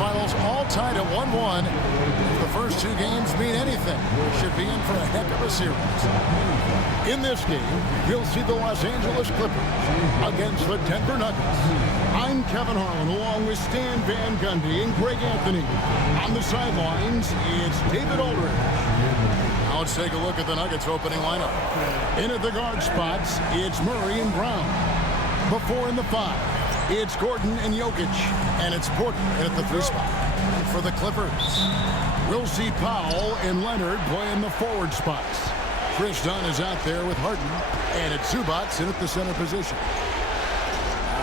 finals all tied at 1-1. If the first two games mean anything, we should be in for a heck of a series. In this game, you'll see the Los Angeles Clippers against the Denver Nuggets. I'm Kevin Harlan along with Stan Van Gundy and Greg Anthony. On the sidelines, it's David Aldridge. Now let's take a look at the Nuggets opening lineup. In at the guard spots, it's Murray and Brown. Before in the 5, it's Gordon and Jokic. And it's Porter at the 3 spot. And for the Clippers, we'll see Powell and Leonard play in the forward spots. Chris Dunn is out there with Harden. And it's Zubats in at the center position.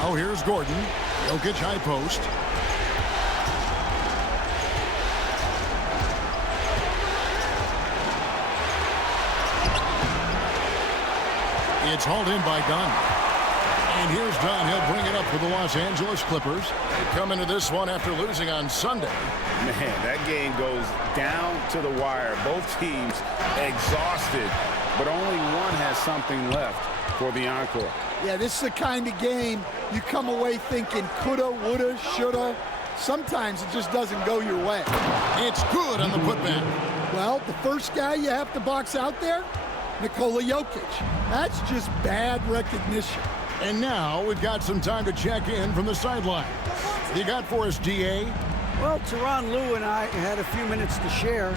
Now here's Gordon. Jokic high post. It's hauled in by Dunn. And here's Dunn. He'll bring it up for the Los Angeles Clippers. They come into this one after losing on Sunday. Man, that game goes down to the wire. Both teams exhausted, but only one has something left for the encore. Yeah, this is the kind of game you come away thinking coulda, woulda, shoulda. Sometimes it just doesn't go your way. It's good on the putback. Well, the first guy you have to box out there, Nikola Jokic. That's just bad recognition. And now we've got some time to check in from the sideline. You got for us, DA? Well, Tyronn Lue and I had a few minutes to share.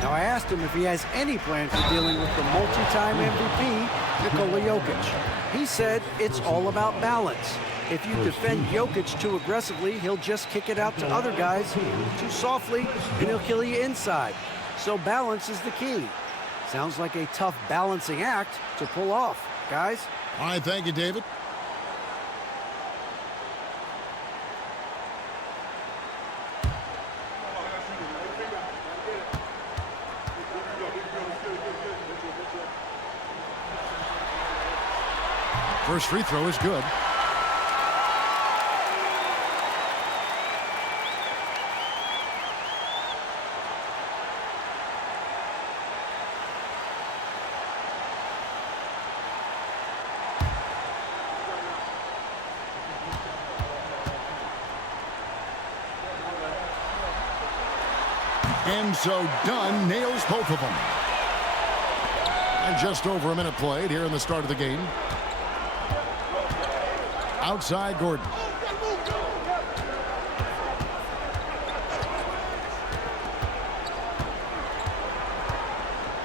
Now, I asked him if he has any plan for dealing with the multi-time MVP, Nikola Jokic. He said it's all about balance. If you defend Jokic too aggressively, he'll just kick it out to other guys too softly, and he'll kill you inside. So balance is the key. Sounds like a tough balancing act to pull off, guys. All right, thank you, David. First free throw is good. And so Dunn nails both of them. And just over a minute played here in the start of the game. Outside Gordon.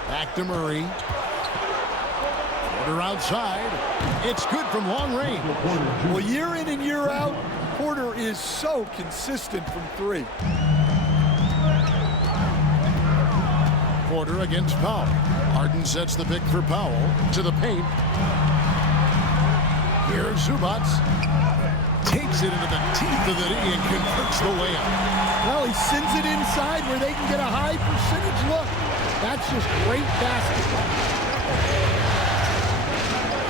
Back to Murray. Porter outside. It's good from long range. Well, year in and year out, Porter is so consistent from 3. Porter against Powell. Harden sets the pick for Powell to the paint. Here's Zubats. Takes it into the teeth of the knee and converts the layup. Well, he sends it inside where they can get a high percentage look. That's just great basketball.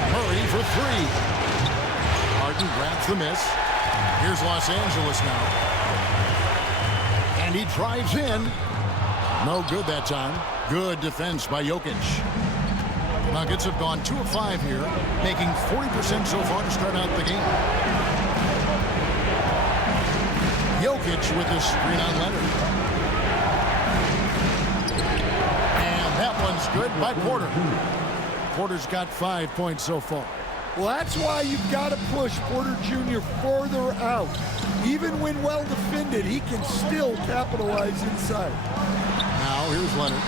Murray for 3. Harden grabs the miss. Here's Los Angeles now. And he drives in. No good that time. Good defense by Jokic. Nuggets have gone 2 of 5 here, making 40% so far to start out the game. Jokic with the screen on Leonard. And that one's good by Porter. Porter's got 5 points so far. Well, that's why you've got to push Porter Jr. further out. Even when well defended, he can still capitalize inside. Now here's Leonard.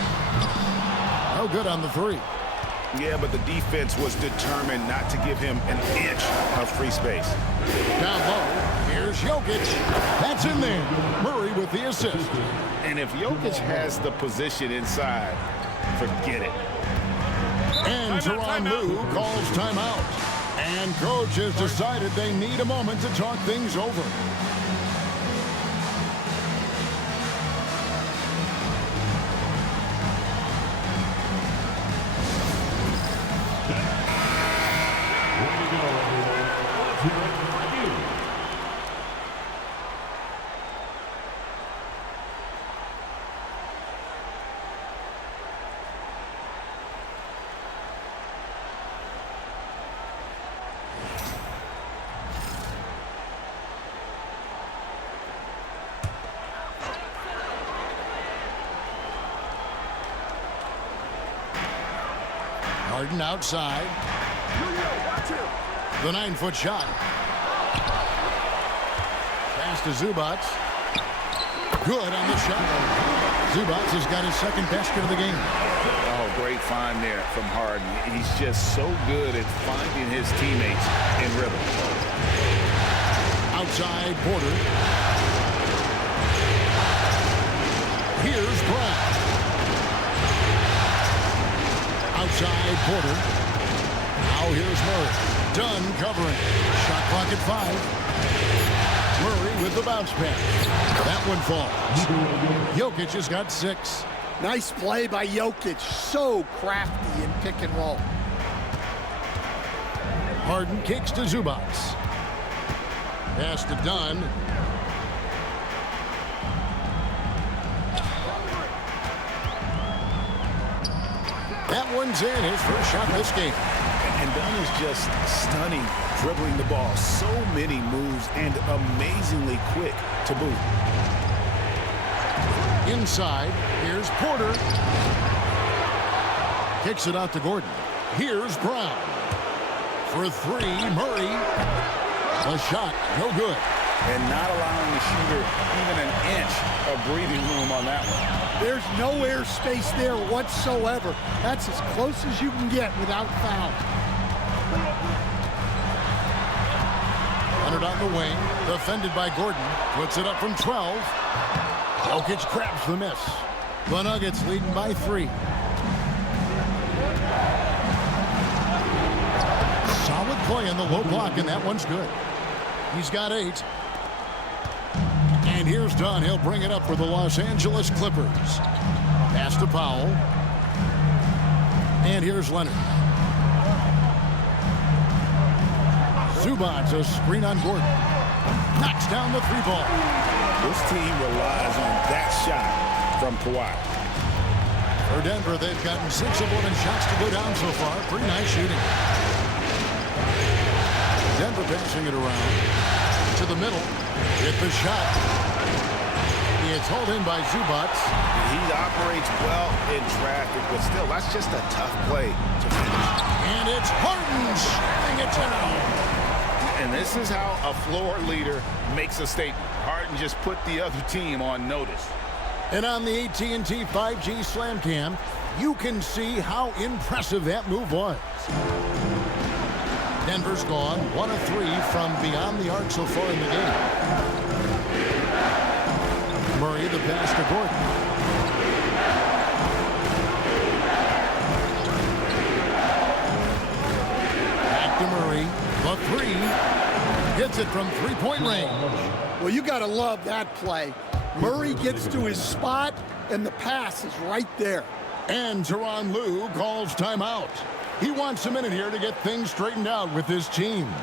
No good on the 3. Yeah, but the defense was determined not to give him an inch of free space. Down low, here's Jokic. That's in there. Murray with the assist. And if Jokic has the position inside, forget it. And Tyronn Lue calls timeout. And coach has decided they need a moment to talk things over. Harden outside. The 9-foot shot. Pass to Zubac. Good on the shot. Zubac has got his second basket of the game. Oh, great find there from Harden. He's just so good at finding his teammates in rhythm. Outside Porter. Here's Brown. Outside Porter. Now here's Murray. Dunn covering. Shot clock at 5. Murray with the bounce pass. That one falls. Jokic has got 6. Nice play by Jokic. So crafty in pick and roll. Harden kicks to Zubac. Pass to Dunn. That one's in. His first shot this game. And Dunn is just stunning, dribbling the ball. So many moves and amazingly quick to boot. Inside, here's Porter. Kicks it out to Gordon. Here's Brown. For 3, Murray. A shot, no good. And not allowing the shooter even an inch of breathing room on that one. There's no air space there whatsoever. That's as close as you can get without foul. Leonard on the wing, defended by Gordon. Puts it up from 12. Jokic grabs the miss. The Nuggets leading by 3. Solid play on the low block, and that one's good. He's got 8. And here's Dunn. He'll bring it up for the Los Angeles Clippers. Pass to Powell. And here's Leonard. Zubac, a screen on Gordon. Knocks down the 3-ball. This team relies on that shot from Kawhi. For Denver, they've gotten 6 of 11 shots to go down so far. Pretty nice shooting. Denver passing it around to the middle. Hit the shot. It's hauled in by Zubac. He operates well in traffic, but still, that's just a tough play to finish. And it's Harden shutting it down. And this is how a floor leader makes a statement. Harden just put the other team on notice. And on the AT&T 5G Slam Cam, you can see how impressive that move was. Denver's gone 1 of 3 from beyond the arc so far in the game. Murray, the pass to Gordon. Back to Murray. The 3. Hits it from 3-point range. Well, you got to love that play. Murray gets to his spot, and the pass is right there. And Tyronn Lue calls timeout. He wants a minute here to get things straightened out with his team.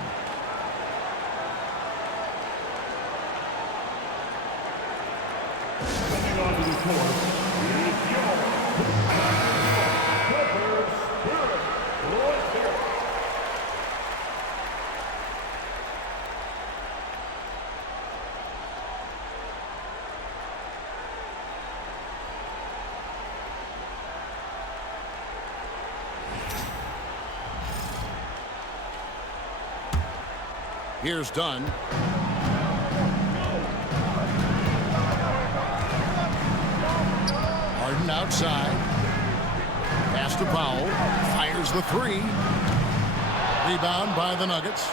Here's Dunn. Harden outside. Pass to Powell. Fires the 3. Rebound by the Nuggets.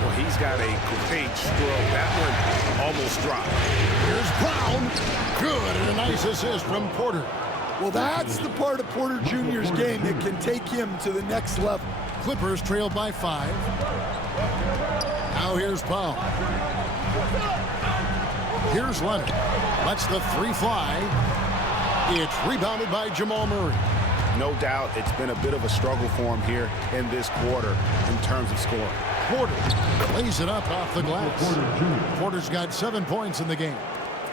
Well, he's got a great stroke. That one almost dropped. Here's Brown. Good, and a nice assist from Porter. Well, that's the part of Porter Jr.'s game that can take him to the next level. Clippers trailed by 5. Now here's Powell. Here's Leonard. Lets the 3 fly. It's rebounded by Jamal Murray. No doubt it's been a bit of a struggle for him here in this quarter in terms of scoring. Porter lays it up off the glass. Porter's got 7 points in the game.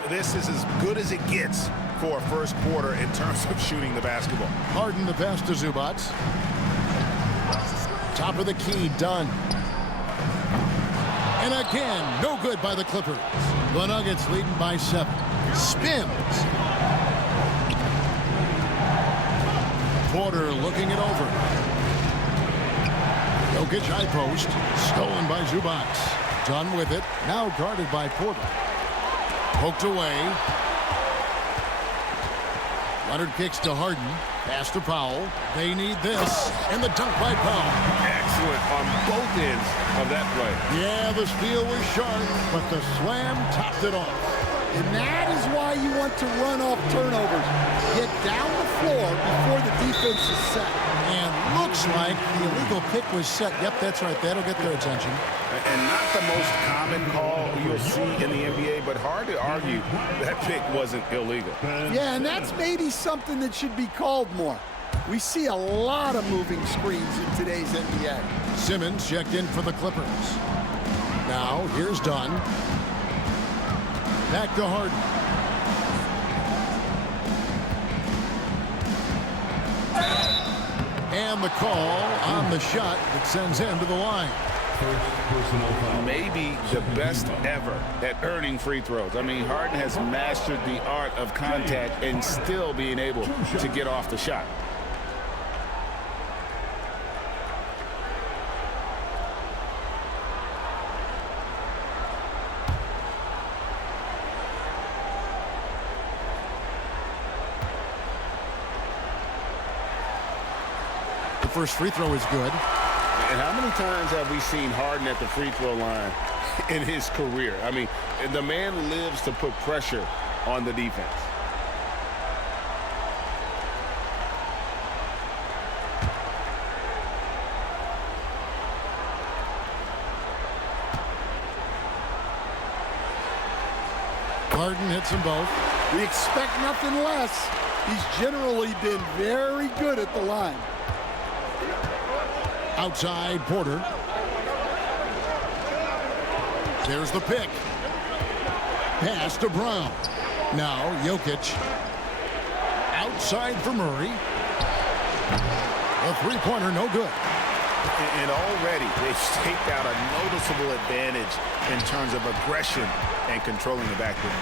This is as good as it gets for a first quarter in terms of shooting the basketball. Harden the pass to Zubac. Top of the key, Dunn. And again, no good by the Clippers. The Nuggets leading by 7. Spins. Porter looking it over. Jokic high post. Stolen by Zubac. Done with it. Now guarded by Porter. Poked away. Leonard kicks to Harden. Pass to Powell. They need this. And the dunk by Powell. Excellent on both ends of that play. Yeah, the steal was sharp, but the slam topped it off. And that is why you want to run off turnovers. Get down the floor before the defense is set. And looks like the illegal pick was set. Yep, that's right. That'll get their attention. And not the most common call you'll see in the NBA, but hard to argue that pick wasn't illegal. Yeah, and that's maybe something that should be called more. We see a lot of moving screens in today's NBA. Simmons checked in for the Clippers. Now, here's Dunn. Back to Harden. And the call on the shot that sends him to the line. Maybe the best ever at earning free throws. I mean, Harden has mastered the art of contact and still being able to get off the shot. The first free throw is good. And how many times have we seen Harden at the free throw line in his career? I mean, the man lives to put pressure on the defense. Harden hits them both. We expect nothing less. He's generally been very good at the line. Outside Porter. There's the pick. Pass to Brown. Now Jokic. Outside for Murray. A three-pointer, no good. And already they've staked out a noticeable advantage in terms of aggression and controlling the backcourt.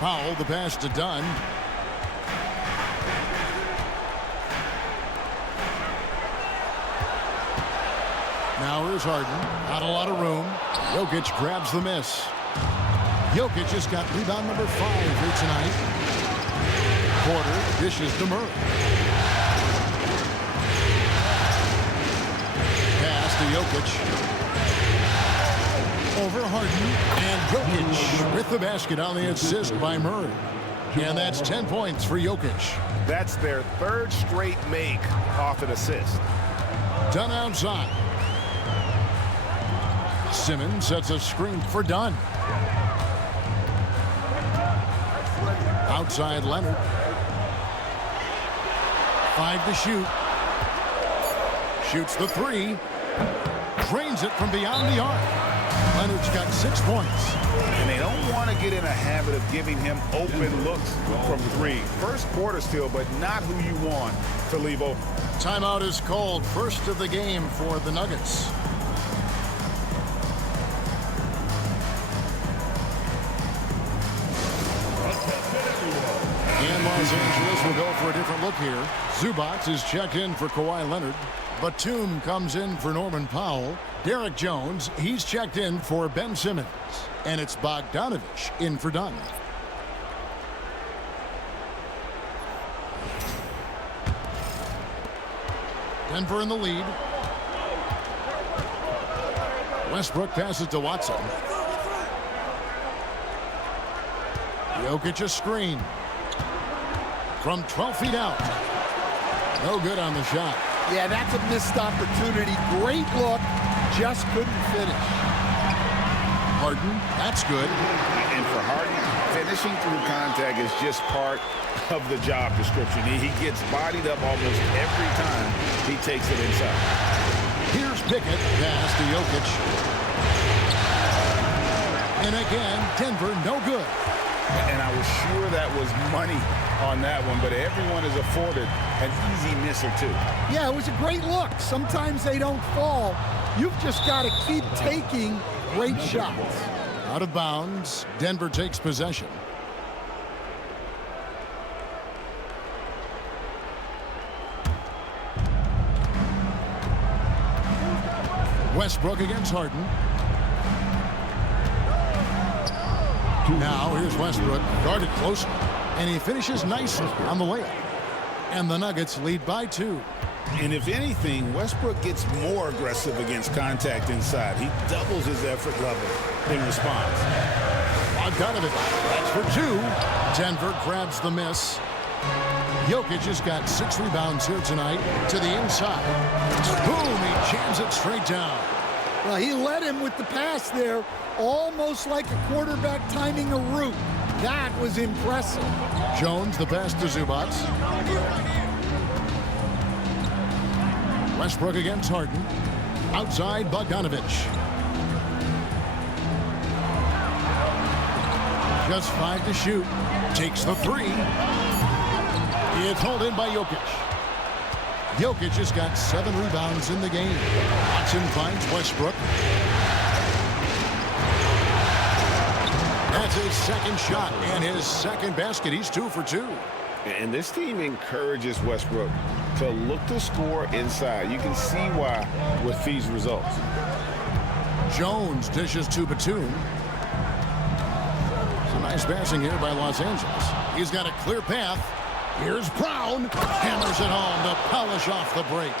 Powell, the pass to Dunn. Now here's Harden. Not a lot of room. Jokic grabs the miss. Jokic has got rebound number 5 here tonight. Porter dishes to Murray. Pass to Jokic. Over Harden. And Jokic with the basket on the assist by Murray. And that's 10 points for Jokic. That's their third straight make off an assist. Dunn outside. Simmons sets a screen for Dunn. Outside Leonard. 5 to shoot. Shoots the 3. Drains it from beyond the arc. Leonard's got 6 points. And they don't want to get in a habit of giving him open looks from 3. First quarter steal, but not who you want to leave open. Timeout is called. First of the game for the Nuggets. And Los Angeles will go for a different look here. Zubac is checked in for Kawhi Leonard. Batum comes in for Norman Powell. Derek Jones, he's checked in for Ben Simmons. And it's Bogdanovich in for Dunn. Denver in the lead. Westbrook passes to Watson. Jokic a screen. From 12 feet out. No good on the shot. Yeah, that's a missed opportunity. Great look, just couldn't finish. Harden, that's good. And for Harden, finishing through contact is just part of the job description. He gets bodied up almost every time he takes it inside. Here's Pickett, pass to Jokic. And again, Denver, no good. And I was sure that was money on that one, but everyone is afforded an easy miss or 2. Yeah, it was a great look. Sometimes they don't fall. You've just got to keep taking great shots. Out of bounds, Denver takes possession. Westbrook against Harden. Now here's Westbrook, guarded closely, and he finishes nicely on the layup. And the Nuggets lead by 2. And if anything, Westbrook gets more aggressive against contact inside. He doubles his effort level in response. Bogdanovich, that's for 2. Denver grabs the miss. Jokic has got 6 rebounds here tonight to the inside. Boom, he jams it straight down. Well, he led him with the pass there, almost like a quarterback timing a route. That was impressive. Jones, the pass to Zubac. Westbrook against Harden. Outside, Bogdanovich. Just 5 to shoot. Takes the 3. It's hauled in by Jokic. Jokic has got 7 rebounds in the game. Watson finds Westbrook. That's his second shot and his second basket. He's 2 for 2. And this team encourages Westbrook to look to score inside. You can see why with these results. Jones dishes to Batum. Some nice passing here by Los Angeles. He's got a clear path. Here's Brown. Hammers it home to polish off the break.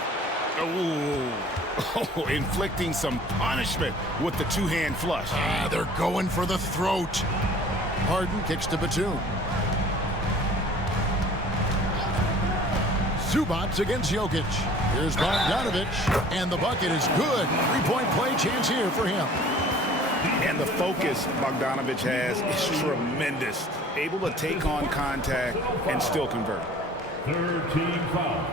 Oh, inflicting some punishment with the 2-hand flush. They're going for the throat. Harden kicks to Batum. Zubac against Jokic. Here's Bogdanovich, and the bucket is good. 3-point play chance here for him. And the focus Bogdanovich has is tremendous. Able to take on contact and still convert. 13 foul.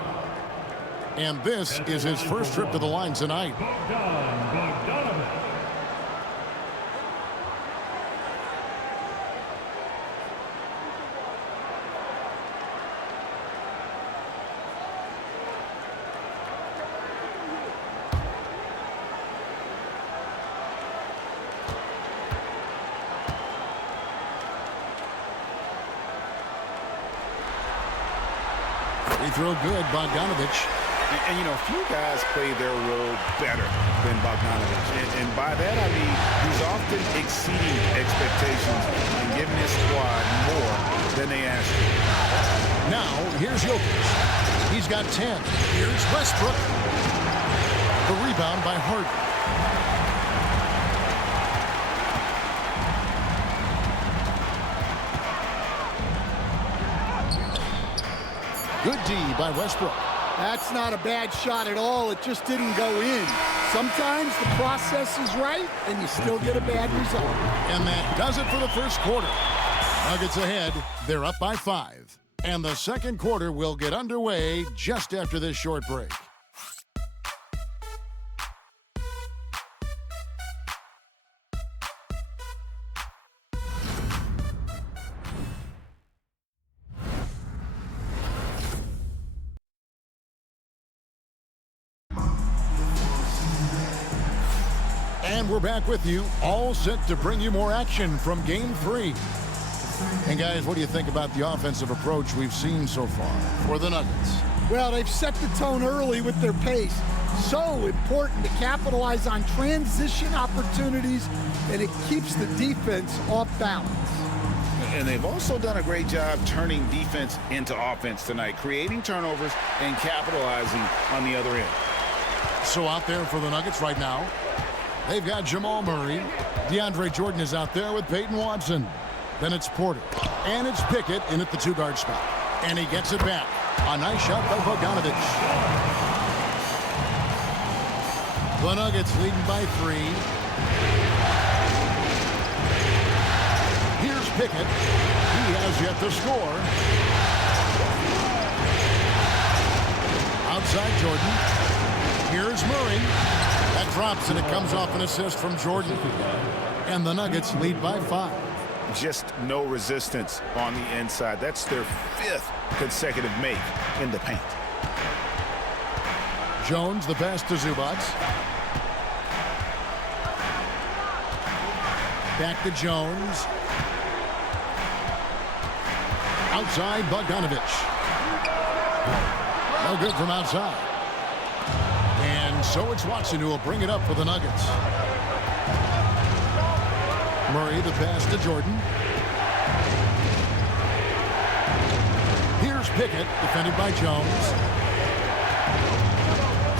And this is his first trip to the line tonight. Bogdanovich. Free throw good, Bogdanovich. And, you know, few guys play their role better than Bogdanovich. And by that, I mean he's often exceeding expectations and giving his squad more than they ask for. Now, here's Jokic. He's got 10. Here's Westbrook. The rebound by Harden. Good D by Westbrook. That's not a bad shot at all. It just didn't go in. Sometimes the process is right, and you still get a bad result. And that does it for the first quarter. Nuggets ahead. They're up by 5. And the second quarter will get underway just after this short break. And we're back with you, all set to bring you more action from Game 3. And guys, what do you think about the offensive approach we've seen so far for the Nuggets? Well, they've set the tone early with their pace. So important to capitalize on transition opportunities, and it keeps the defense off balance. And they've also done a great job turning defense into offense tonight, creating turnovers and capitalizing on the other end. So out there for the Nuggets right now, they've got Jamal Murray. DeAndre Jordan is out there with Peyton Watson. Then it's Porter. And it's Pickett in at the 2-guard spot. And he gets it back. A nice shot by Bogdanovich. The Nuggets leading by 3. Here's Pickett. He has yet to score. Outside Jordan. Here's Murray. That drops, and it comes off an assist from Jordan. And the Nuggets lead by 5. Just no resistance on the inside. That's their 5th consecutive make in the paint. Jones, the pass to Zubac. Back to Jones. Outside, Bogdanovich. No good from outside. And so it's Watson who will bring it up for the Nuggets. Murray, the pass to Jordan. Here's Pickett, defended by Jones.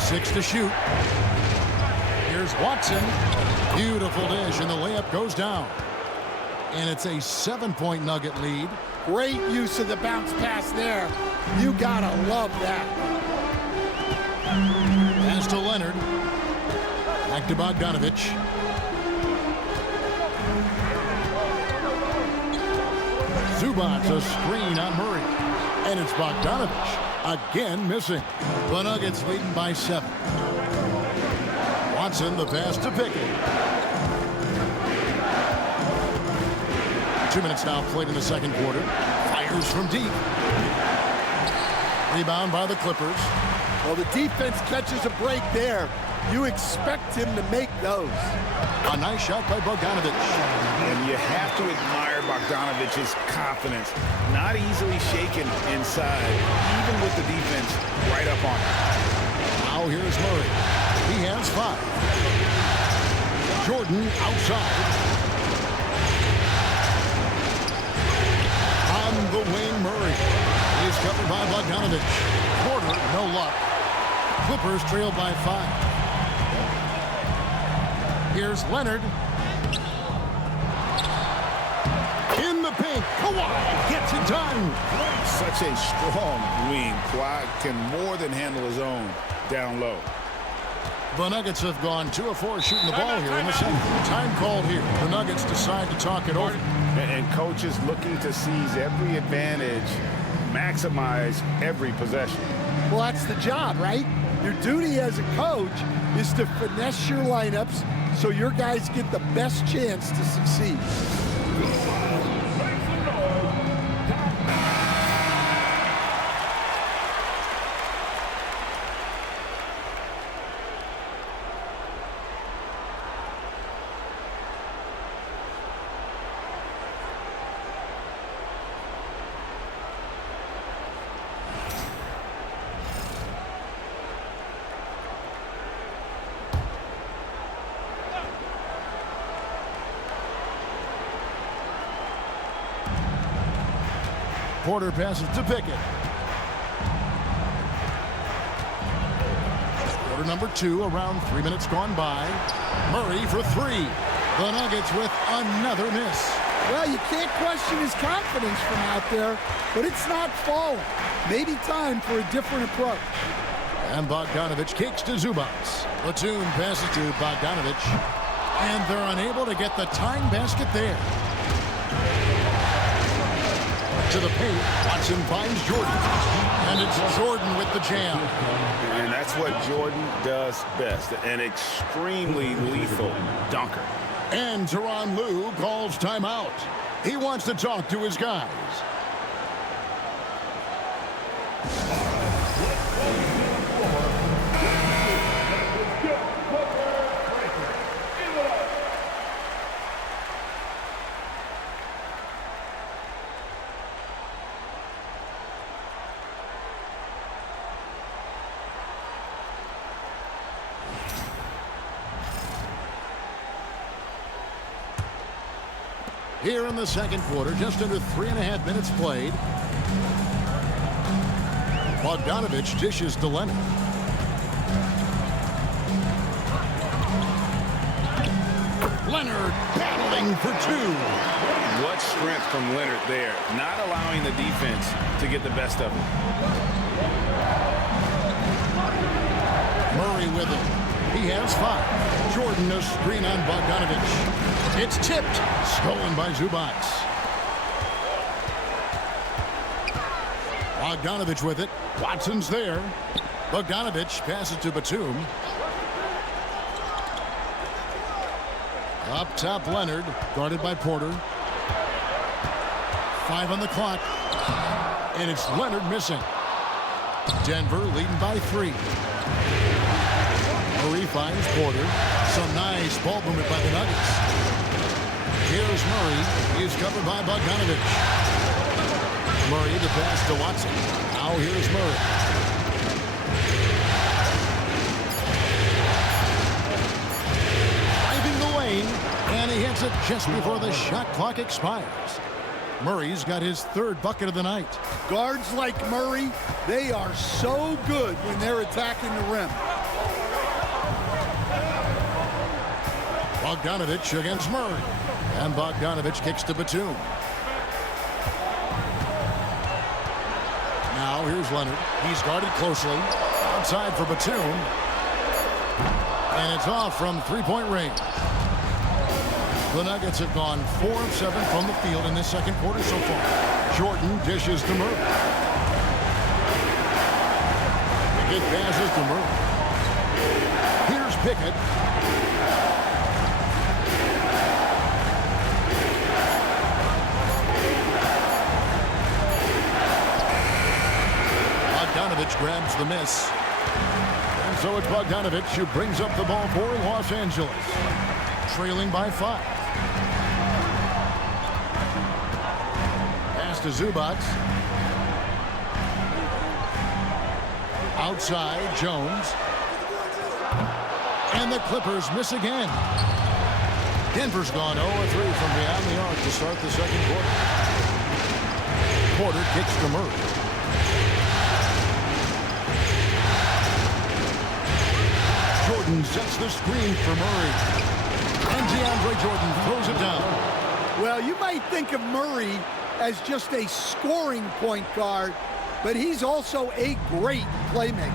6 to shoot. Here's Watson. Beautiful dish, and the layup goes down. And it's a 7-point Nugget lead. Great use of the bounce pass there. You gotta love that. Pass to Leonard. Back to Bogdanovich. Zubac's a screen on Murray. And it's Bogdanovich again missing. The Nuggets leading by 7. Watson, the pass to Pickett. 2 minutes now played in the second quarter. Fires from deep. Rebound by the Clippers. Well, the defense catches a break there. You expect him to make those. A nice shot by Bogdanovich. And you have to admire Bogdanovich's confidence. Not easily shaken inside, even with the defense right up on him. Now here's Murray. He has 5. Jordan outside. On the wing, Murray. He's covered by Bogdanovich. Porter, no luck. Clippers trail by 5. Here's Leonard. In the paint. Kawhi gets it done. Such a strong wing. Kawhi can more than handle his own down low. The Nuggets have gone 2 of 4 shooting the ball here in the second. Time called here. The Nuggets decide to talk it over. And coach is looking to seize every advantage, maximize every possession. Well, that's the job, right? Your duty as a coach is to finesse your lineups so your guys get the best chance to succeed. Porter passes to Pickett. Quarter number 2, around 3 minutes gone by. Murray for 3. The Nuggets with another miss. Well, you can't question his confidence from out there, but it's not falling. Maybe time for a different approach. And Bogdanovich kicks to Zubac. Platoon passes to Bogdanovich. And they're unable to get the tying basket there. To the paint, Watson finds Jordan. And it's Jordan with the jam. And that's what Jordan does best, an extremely lethal dunker. And Tyronn Lue calls timeout. He wants to talk to his guys. Here in the second quarter, just under 3.5 minutes played. Bogdanovich dishes to Leonard. Leonard battling for 2. What strength from Leonard there, not allowing the defense to get the best of him. Murray with it. He has 5. Jordan a screen on Bogdanovich. It's tipped. Stolen by Zubac. Bogdanovich with it. Watson's there. Bogdanovich passes to Batum. Up top, Leonard, guarded by Porter. 5 on the clock. And it's Leonard missing. Denver leading by 3. Murray finds Porter. Some nice ball movement by the Nuggets. Here's Murray. He's covered by Bogdanovich. Murray the pass to Watson. Now here's Murray. it just before the shot clock expires. Murray's got his third bucket of the night. Guards like Murray, they are so good when they're attacking the rim. Bogdanovich against Murray. And Bogdanovich kicks to Batum. Now here's Leonard. He's guarded closely. Outside for Batum. And it's off from three-point range. The Nuggets have gone 4 of 7 from the field in this second quarter so far. Jordan dishes to Murray. Pickett passes to Murray. Here's Pickett. Bogdanovich grabs the miss. And so it's Bogdanovich who brings up the ball for Los Angeles. Trailing by 5. Pass to Zubac. Outside, Jones. And the Clippers miss again. Denver's gone 0-3 from beyond the arc to start the second quarter. Porter kicks to Murray. Jordan sets the screen for Murray. And DeAndre Jordan throws it down. Well, you might think of Murray as just a scoring point guard, but he's also a great playmaker.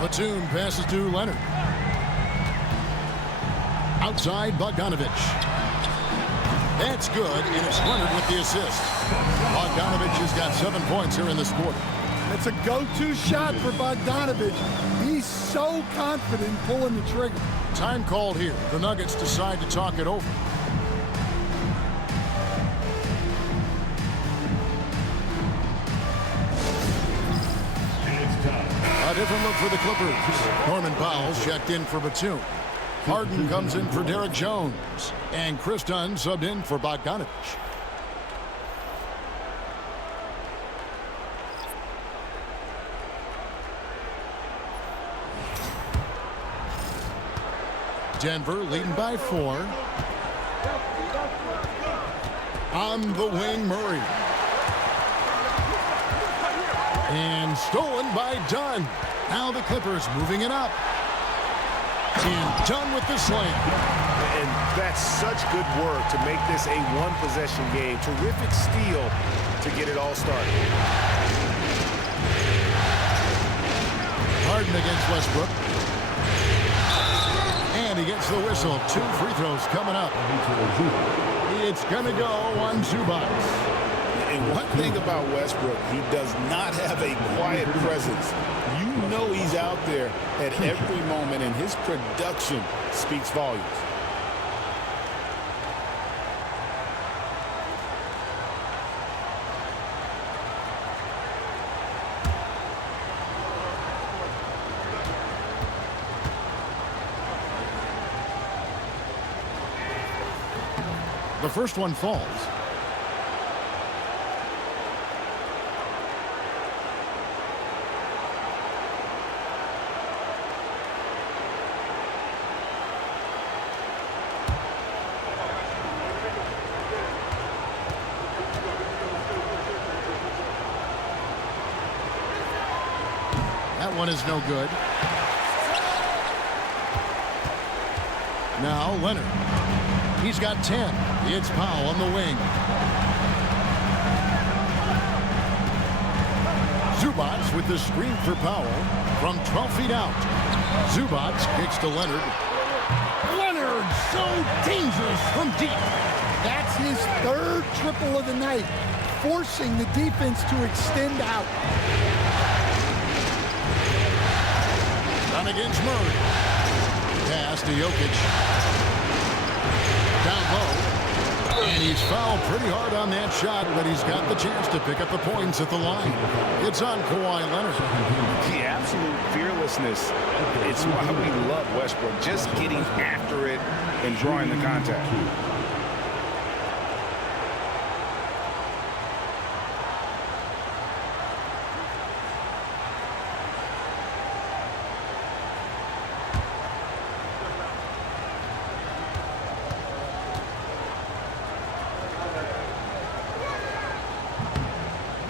Batum passes to Leonard. Outside, Bogdanovich. That's good, and it's Leonard with the assist. Bogdanovich has got 7 points here in this quarter. It's a go-to shot for Bogdanovich. He's so confident pulling the trigger. Time called here. The Nuggets decide to talk it over. It's time. A different look for the Clippers. Norman Powell's checked in for Batum. Harden comes in for Derek Jones. And Chris Dunn subbed in for Bogdanovich. Denver leading by 4. On the wing, Murray. And stolen by Dunn. Now the Clippers moving it up. And Dunn with the slam. And that's such good work to make this a one-possession game. Terrific steal to get it all started. Harden against Westbrook. And he gets the whistle. 2 free throws coming up. It's going to go on Zubac. And one thing about Westbrook, he does not have a quiet presence. You know he's out there at every moment, and his production speaks volumes. The first one falls. That one is no good. Now Leonard. He's got 10. It's Powell on the wing. Zubac with the screen for Powell from 12 feet out. Zubac kicks to Leonard. Leonard, so dangerous from deep. That's his third triple of the night, forcing the defense to extend out. Down against Murray. Pass to Jokic. Down low. And he's fouled pretty hard on that shot, but he's got the chance to pick up the points at the line. It's on Kawhi Leonard. The absolute fearlessness. It's why we love Westbrook, just getting after it and drawing the contact.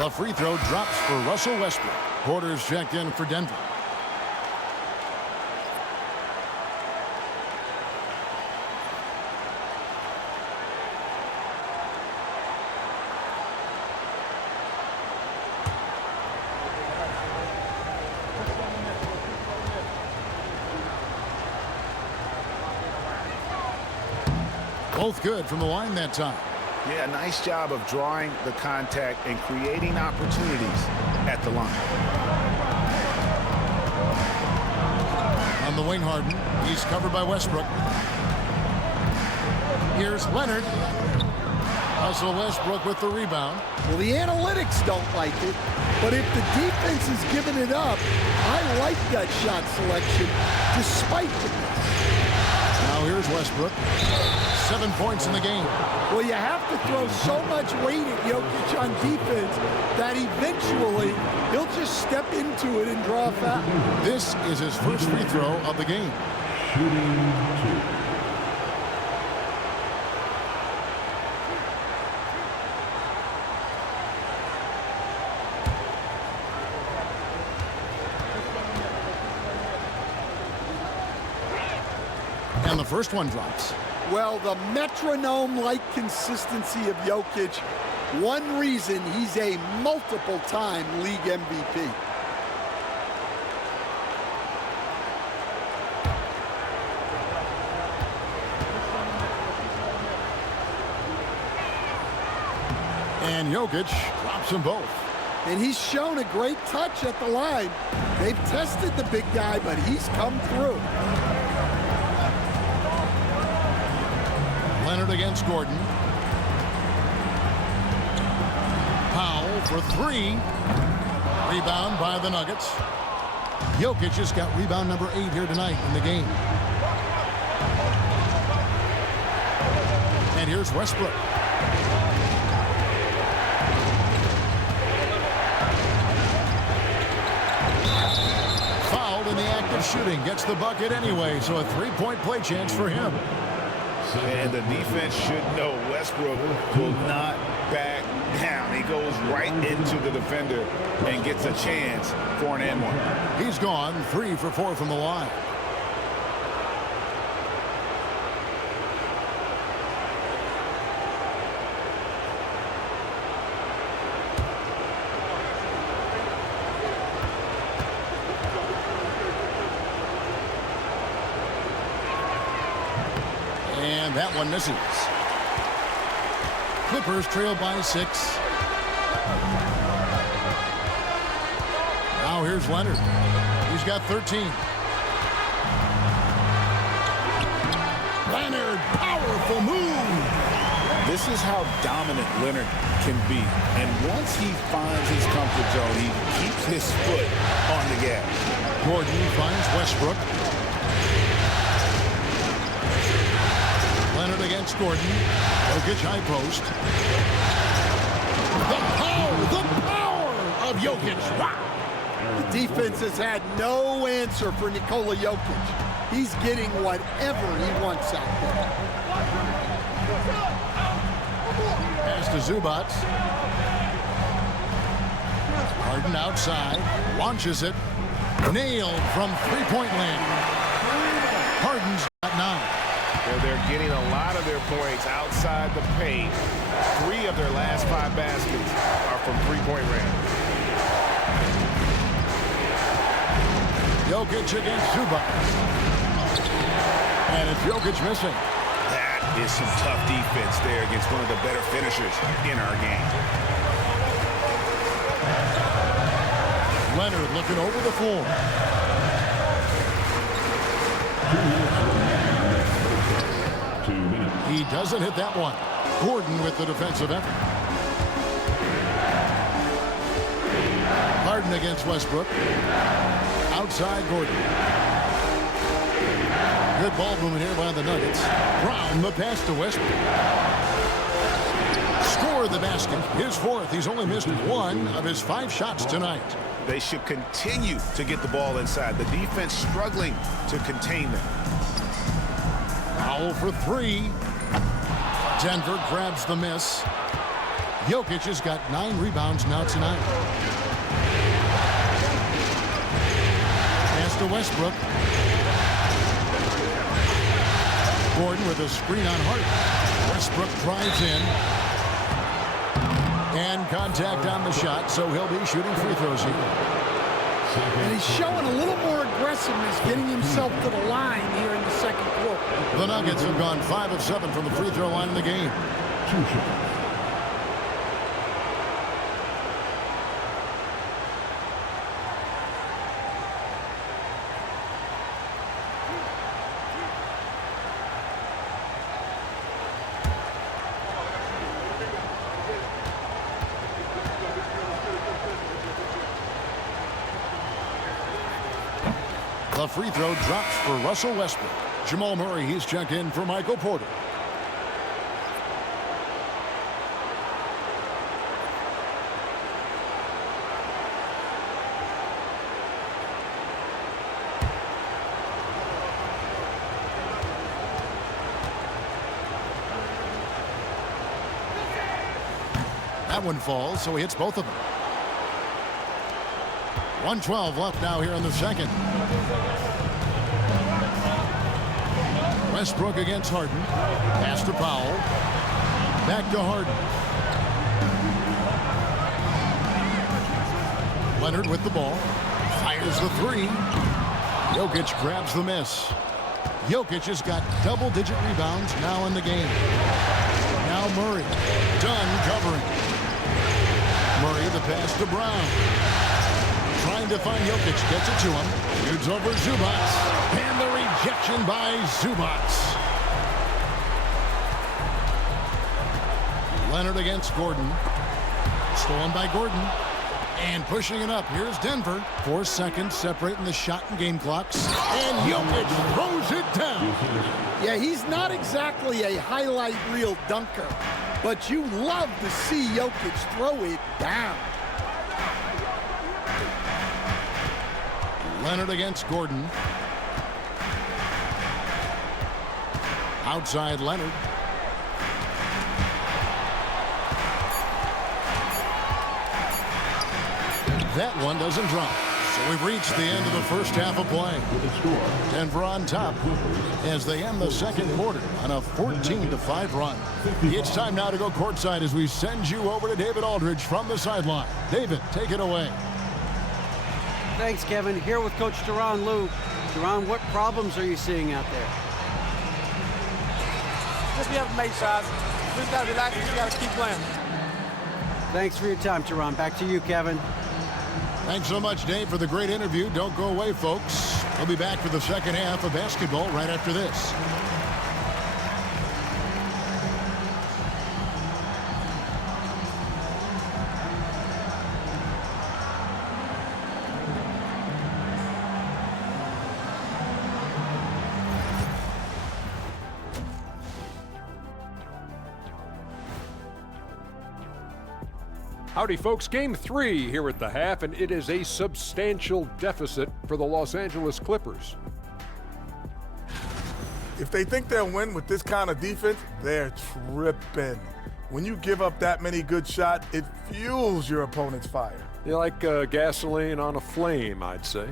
The free throw drops for Russell Westbrook. Porter's checked in for Denver. Both good from the line that time. Yeah, nice job of drawing the contact and creating opportunities at the line. On the wing, Harden. He's covered by Westbrook. Here's Leonard. Russell Westbrook with the rebound. Well, the analytics don't like it, but if the defense is giving it up, I like that shot selection despite the miss. Now here's Westbrook. 7 points in the game. Well, you have to throw so much weight at Jokic on defense that eventually he'll just step into it and draw a foul. This is his first free throw of the game. Shooting 2. And the first one drops. Well, the metronome-like consistency of Jokic, one reason he's a multiple-time league MVP. And Jokic drops them both. And he's shown a great touch at the line. They've tested the big guy, but he's come through. Leonard against Gordon. Powell for 3. Rebound by the Nuggets. Jokic just got rebound number 8 here tonight in the game. And here's Westbrook. Fouled in the act of shooting. Gets the bucket anyway, so a 3-point play chance for him. And the defense should know Westbrook will not back down. He goes right into the defender and gets a chance for an and one. He's gone 3 for 4 from the line. And that one misses. Clippers trail by 6. Now here's Leonard. He's got 13. Leonard, powerful move. This is how dominant Leonard can be. And once he finds his comfort zone, he keeps his foot on the gas. Gordon finds Westbrook. Leonard against Gordon. Jokic high post. The power of Jokic. Wow. The defense has had no answer for Nikola Jokic. He's getting whatever he wants out there. Pass to Zubac. Harden outside. Launches it. Nailed from three-point land. Harden's got 9. They're getting a lot of their points outside the paint. 3 of their last 5 baskets are from three-point range. Jokic against Zubac. And it's Jokic missing. That is some tough defense there against one of the better finishers in our game. Leonard looking over the floor. He doesn't hit that one. Gordon with the defensive effort. Harden against Westbrook. Outside Gordon. Good ball movement here by the Nuggets. Brown the pass to Westbrook. Scored the basket. His 4th. He's only missed 1 of his 5 shots tonight. They should continue to get the ball inside. The defense struggling to contain them. Powell for 3. Denver grabs the miss. Jokic has got 9 rebounds now tonight. Pass to Westbrook. Gordon with a screen on Hart. Westbrook drives in. And contact on the shot, so he'll be shooting free throws here. And he's showing a little more aggressiveness, getting himself to the line here in the second quarter. The Nuggets have gone 5 of 7 from the free throw line in the game. 2 shots. The free throw drops for Russell Westbrook. Jamal Murray, he's checked in for Michael Porter. That one falls, so he hits both of them. 1:12 left now here in the second. Westbrook against Harden. Pass to Powell. Back to Harden. Leonard with the ball. Fires the three. Jokic grabs the miss. Jokic has got double-digit rebounds now in the game. Now Murray. Done covering. Murray the pass to Brown. Trying to find Jokic. Gets it to him. Shoots over Zubac. And the rejection by Zubac. Leonard against Gordon. Stolen by Gordon. And pushing it up. Here's Denver. 4 seconds separating the shot and game clocks. And Jokic throws it down. Yeah, he's not exactly a highlight reel dunker, but you love to see Jokic throw it down. Leonard against Gordon. Outside Leonard. That one doesn't drop. So we've reached the end of the first half of play. Denver on top as they end the second quarter on a 14-5 run. It's time now to go courtside as we send you over to David Aldridge from the sideline. David, take it away. Thanks, Kevin. Here with Coach Tyronn Lue. Tyronn, what problems are you seeing out there? Just be able to make shots. Just got to relax and just got to keep playing. Thanks for your time, Tyronn. Back to you, Kevin. Thanks so much, Dave, for the great interview. Don't go away, folks. We'll be back for the second half of basketball right after this. Howdy, folks. Game 3 here at the half, and it is a substantial deficit for the Los Angeles Clippers. If they think they'll win with this kind of defense, they're tripping. When you give up that many good shots, it fuels your opponent's fire. They're like gasoline on a flame, I'd say.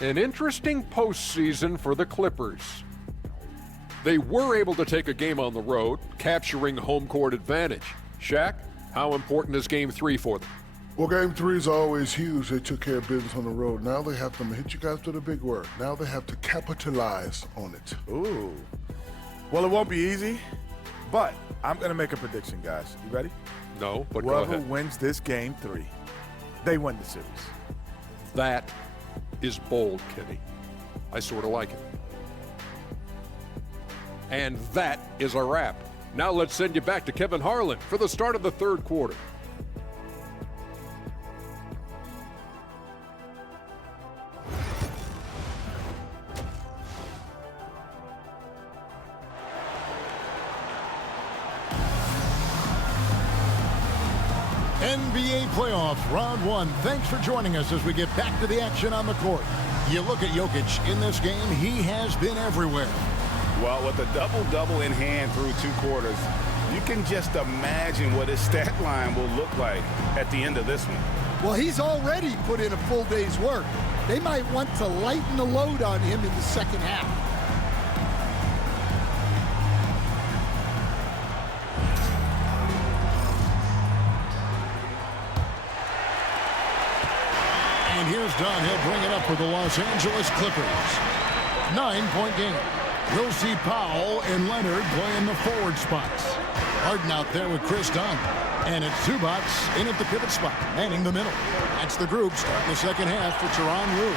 An interesting postseason for the Clippers. They were able to take a game on the road, capturing home court advantage. Shaq, how important is Game 3 for them? Well, Game 3 is always huge. They took care of business on the road. Now they have to hit you guys with a big word. Now they have to capitalize on it. Ooh. Well, it won't be easy, but I'm going to make a prediction, guys. You ready? No, but go Whoever ahead. wins this Game 3, they win the series. That is bold, Kenny. I sort of like it. And that is a wrap. Now let's send you back to Kevin Harlan for the start of the third quarter. NBA playoffs, round 1. Thanks for joining us as we get back to the action on the court. You look at Jokic in this game, he has been everywhere. Well, with a double-double in hand through 2 quarters, You can just imagine what his stat line will look like at the end of this one. Well, he's already put in a full day's work. They might want to lighten the load on him in the second half. And here's Dunn. He'll bring it up for the Los Angeles Clippers. 9-point game. We'll see Powell and Leonard playing the forward spots. Harden out there with Chris Dunn. And it's Zubac in at the pivot spot, manning the middle. That's the group starting the second half for Tyronn Lue.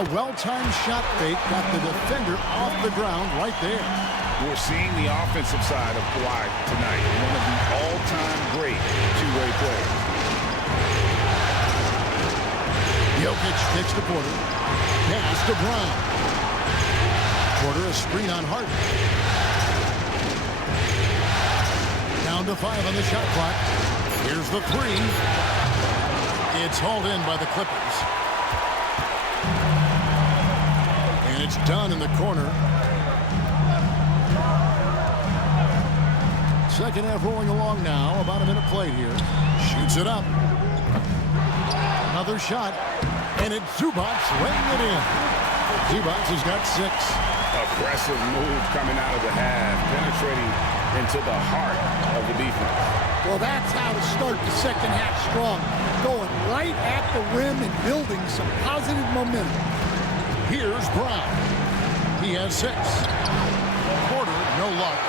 A well-timed shot fake got the defender off the ground right there. We're seeing the offensive side of Kawhi tonight. One of the all-time great two-way players. Jokic takes to Porter. Pass to Brown. Porter a screen on Harden. Down to 5 on the shot clock. Here's the 3. It's hauled in by the Clippers. And it's done in the corner. Second half rolling along now. About a minute played here. Shoots it up. Another shot. And it's Zubac weighing it in. Zubac has got 6. Aggressive move coming out of the half, penetrating into the heart of the defense. Well, that's how to start the second half strong. Going right at the rim and building some positive momentum. Here's Brown. He has 6. Porter, no luck.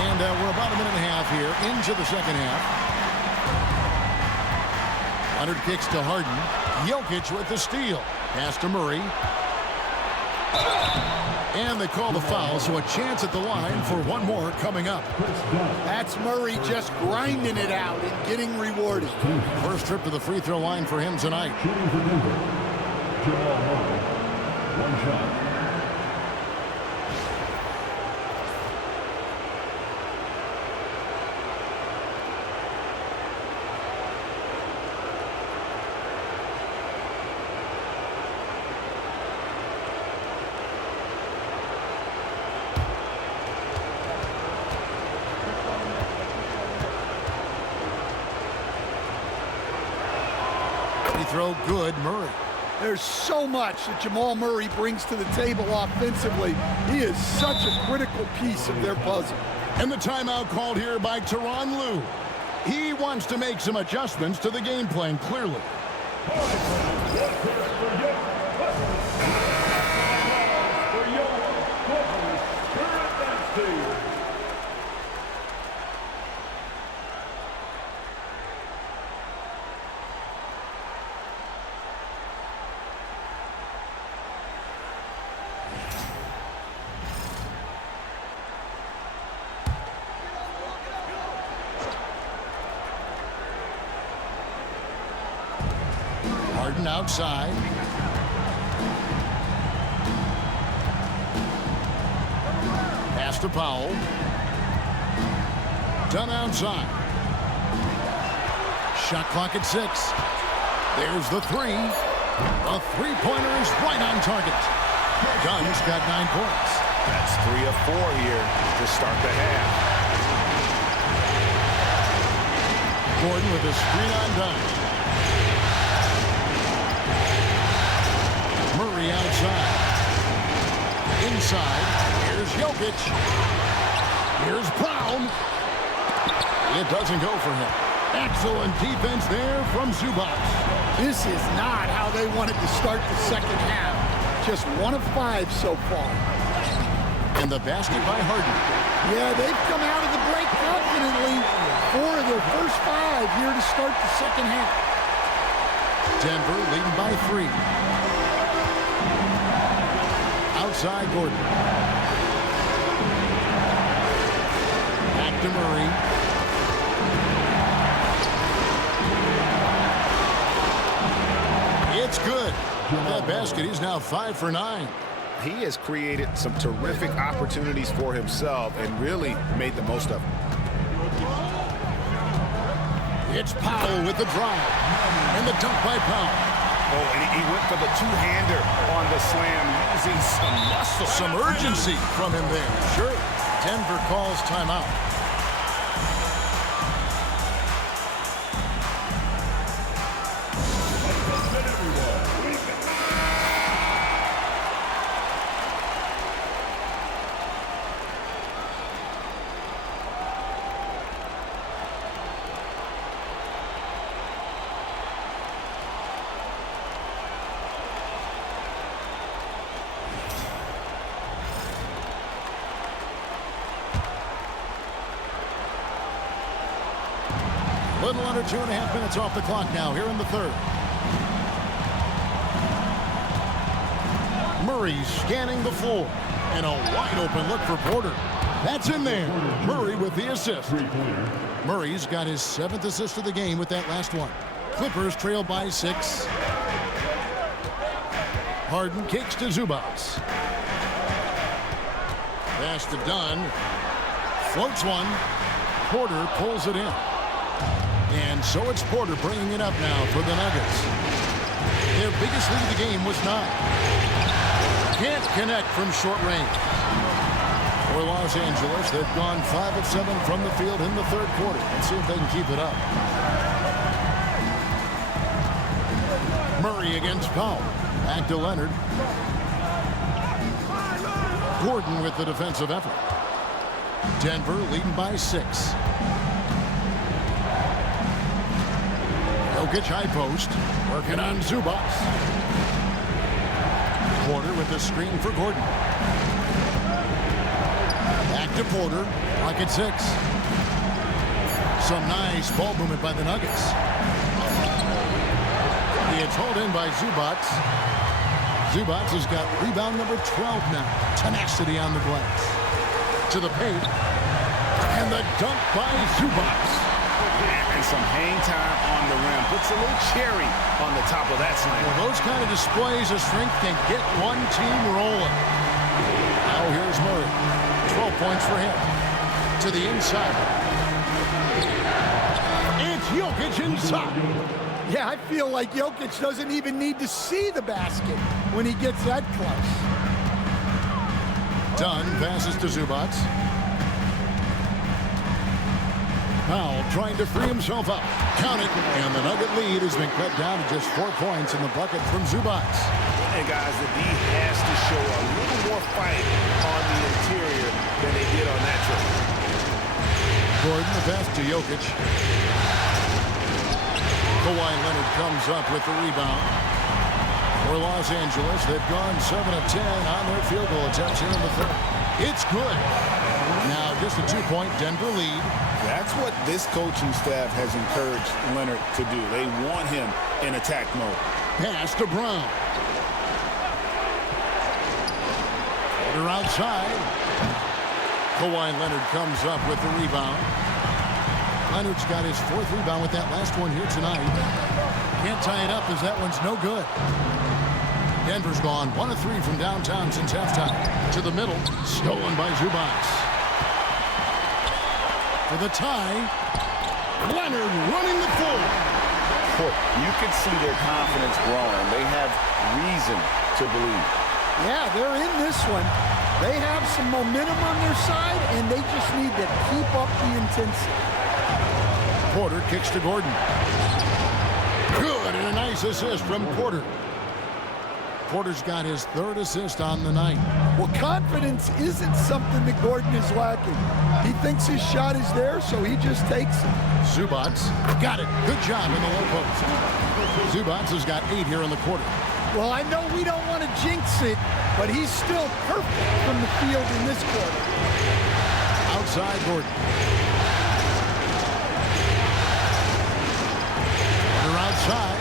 And we're about a minute and a half here into the second half. Leonard kicks to Harden. Jokic with the steal. Pass to Murray. And they call the foul, so a chance at the line for one more coming up. That's Murray just grinding it out and getting rewarded. First trip to the free throw line for him tonight. Shooting for Denver, Jamal Murray. One shot. Throw good, Murray. There's so much that Jamal Murray brings to the table offensively. He is such a critical piece of their puzzle. And the timeout called here by Tyronn Lue. He wants to make some adjustments to the game plan, clearly. Harden outside. Pass to Powell. Dunn outside. Shot clock at 6. There's the 3. A three-pointer is right on target. Dunn's got 9 points. That's 3 of 4 here to start the half. Gordon with a screen on Dunn. Murray outside. Inside. Here's Jokic. Here's Brown. It doesn't go for him. Excellent defense there from Zubac. This is not how they wanted to start the second half. Just 1 of 5 so far. And the basket by Harden. Yeah, they've come out of the break confidently. 4 of their first 5 here to start the second half. Denver leading by 3. Outside Gordon. Back to Murray. It's good. That basket, he's now 5 for 9. He has created some terrific opportunities for himself and really made the most of them. It's Powell with the drive. And the dunk by Powell. Oh, and he went for the two-hander on the slam, flexing some muscle. Some urgency from him there. Sure. Denver calls timeout. Little under 2.5 minutes off the clock now here in the third. Murray scanning the floor. And a wide open look for Porter. That's in there. Murray with the assist. Murray's got his 7th assist of the game with that last one. Clippers trail by 6. Harden kicks to Zubats. Pass to Dunn. Floats one. Porter pulls it in. And so it's Porter bringing it up now for the Nuggets. Their biggest lead of the game was 9. Can't connect from short range. For Los Angeles, they've gone 5 of 7 from the field in the third quarter. Let's see if they can keep it up. Murray against Powell. Back to Leonard. Gordon with the defensive effort. Denver leading by 6. Jokic high post, working on Zubats. Porter with the screen for Gordon. Back to Porter, pocket 6. Some nice ball movement by the Nuggets. It's hauled in by Zubats. Zubats has got rebound number 12 now. Tenacity on the glass. To the paint. And the dunk by Zubats. And some hang time on the rim. Puts a little cherry on the top of that slam. Well, those kind of displays of strength can get one team rolling. Now here's Murray. 12 points for him. To the inside. It's Jokic inside. Yeah, I feel like Jokic doesn't even need to see the basket when he gets that close. Dunn passes to Zubats. Powell trying to free himself up. Count it. And the Nugget lead has been cut down to just 4 points in the bucket from Zubats. And guys, the D has to show a little more fight on the interior than they did on that trip. Gordon, the pass to Jokic. Kawhi Leonard comes up with the rebound. For Los Angeles, they've gone 7 of 10 on their field goal attempts here in the third. It's good. Now just a 2-point Denver lead. That's what this coaching staff has encouraged Leonard to do. They want him in attack mode. Pass to Brown. Porter outside. Kawhi Leonard comes up with the rebound. Leonard's got his 4th rebound with that last one here tonight. Can't tie it up as that one's no good. Denver's gone 1 of 3 from downtown since halftime. To the middle, stolen by Zubats. For the tie, Leonard running the floor. You can see their confidence growing. They have reason to believe. Yeah, they're in this one. They have some momentum on their side, and they just need to keep up the intensity. Porter kicks to Gordon. Good, and a nice assist from Porter. Porter's got his 3rd assist on the night. Well, confidence isn't something that Gordon is lacking. He thinks his shot is there, so he just takes it. Zubats got it. Good job in the low post. Zubats has got 8 here in the quarter. Well, I know we don't want to jinx it, but he's still perfect from the field in this quarter. Outside Gordon. They're outside.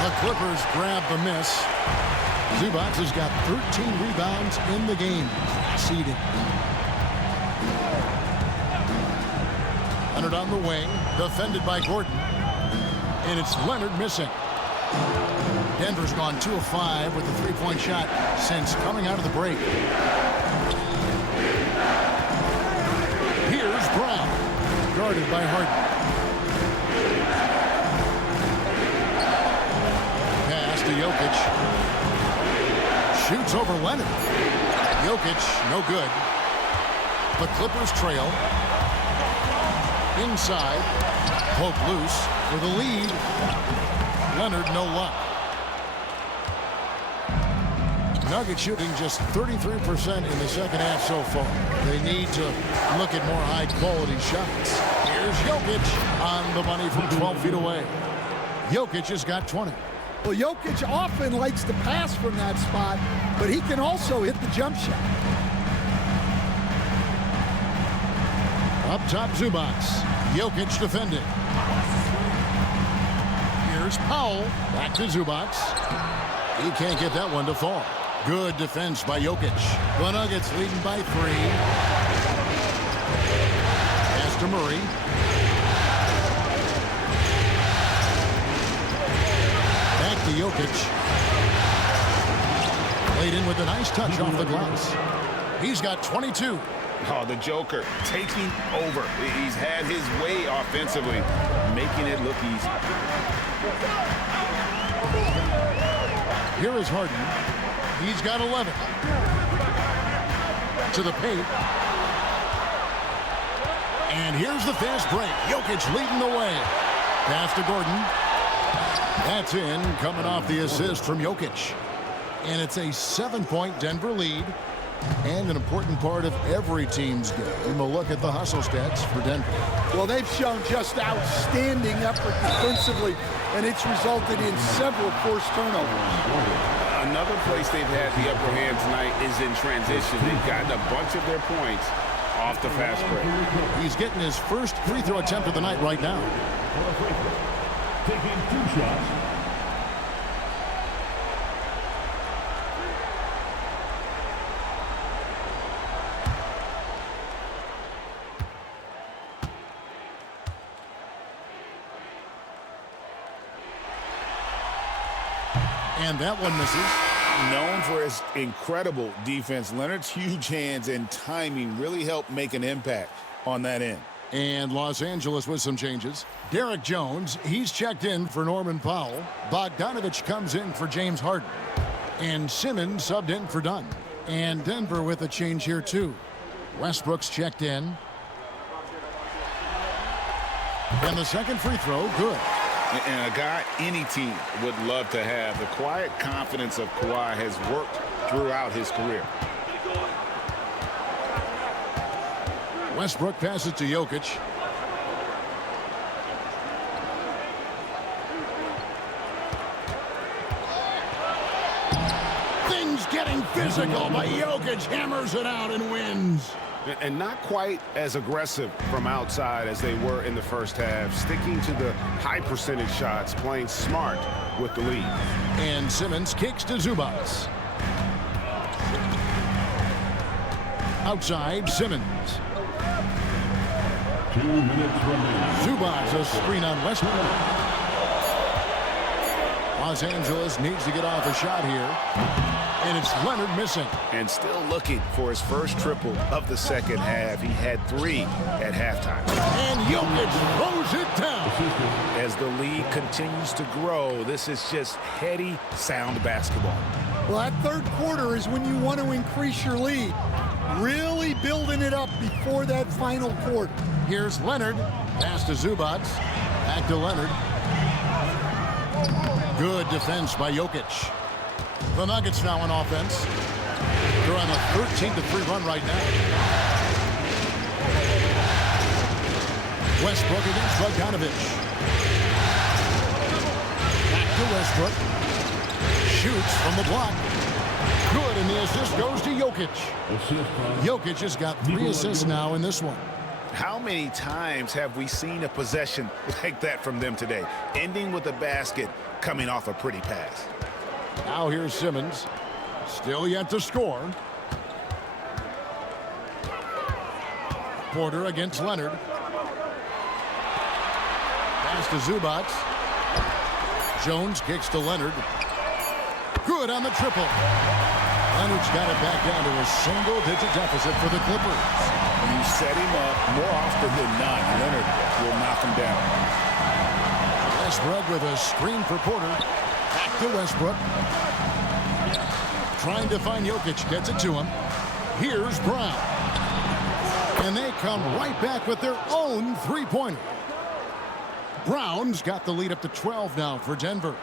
The Clippers grab the miss. Zubats has got 13 rebounds in the game. Seeding. Leonard on the wing, defended by Gordon. And it's Leonard missing. Denver's gone 2 of 5 with a 3-point shot since coming out of the break. Here's Brown, guarded by Harden. Pass to Jokic. Shoots over Leonard. Jokic, no good. The Clippers trail. Inside. Poke loose for the lead. Leonard, no luck. Nuggets shooting just 33% in the second half so far. They need to look at more high-quality shots. Here's Jokic on the money from 12 feet away. Jokic has got 20. Well, Jokic often likes to pass from that spot, but he can also hit the jump shot. Up top, Zubac. Jokic defending. Here's Powell. Back to Zubac. He can't get that one to fall. Good defense by Jokic. The Nuggets leading by 3. Pass to Murray. Back to Jokic. Played in with a nice touch off the glass. He's got 22. Oh, the Joker taking over. He's had his way offensively, making it look easy. Here is Harden. He's got 11. To the paint. And here's the fast break. Jokic leading the way. Pass to Gordon. That's in, coming off the assist from Jokic. And it's a 7-point Denver lead. And an important part of every team's game. A look at the hustle stats for Denver. Well, they've shown just outstanding effort defensively, and it's resulted in several forced turnovers. Another place they've had the upper hand tonight is in transition. They've gotten a bunch of their points off the fast break. He's getting his first free throw attempt of the night right now. Taking 2 shots. And that one misses. Known for his incredible defense, Leonard's huge hands and timing really helped make an impact on that end. And Los Angeles with some changes. Derek Jones, he's checked in for Norman Powell. Bogdanovich comes in for James Harden. And Simmons subbed in for Dunn. And Denver with a change here too. Westbrook's checked in. And the second free throw, good. And a guy any team would love to have. The quiet confidence of Kawhi has worked throughout his career. Westbrook passes to Jokic. Things getting physical, but Jokic hammers it out and wins. And not quite as aggressive from outside as they were in the first half, sticking to the high percentage shots, playing smart with the lead. And Simmons kicks to Zubac. Outside, Simmons. 2 minutes remaining. Zubac, a screen on Westbrook. Los Angeles needs to get off a shot here. And it's Leonard missing. And still looking for his first triple of the second half. He had 3 at halftime. And Jokic throws it down. As the lead continues to grow, this is just heady, sound basketball. Well, that third quarter is when you want to increase your lead. Really building it up before that final quarter. Here's Leonard. Pass to Zubac. Back to Leonard. Good defense by Jokic. The Nuggets now on offense. They're on a 13-3 run right now. Westbrook against Bogdanovich. Back to Westbrook. Shoots from the block. Good, and the assist goes to Jokic. Jokic has got 3 assists now in this one. How many times have we seen a possession like that from them today, ending with a basket coming off a pretty pass? Now here's Simmons. Still yet to score. Porter against Leonard. Pass to Zubac. Jones kicks to Leonard. Good on the triple. Leonard's got it back down to a single-digit deficit for the Clippers. You set him up more often than not. Leonard will knock him down. Westbrook with a screen for Porter. Back to Westbrook. trying to find Jokic. Gets it to him. Here's Brown. And they come right back with their own three-pointer. Brown's got the lead up to 12 now for Denver.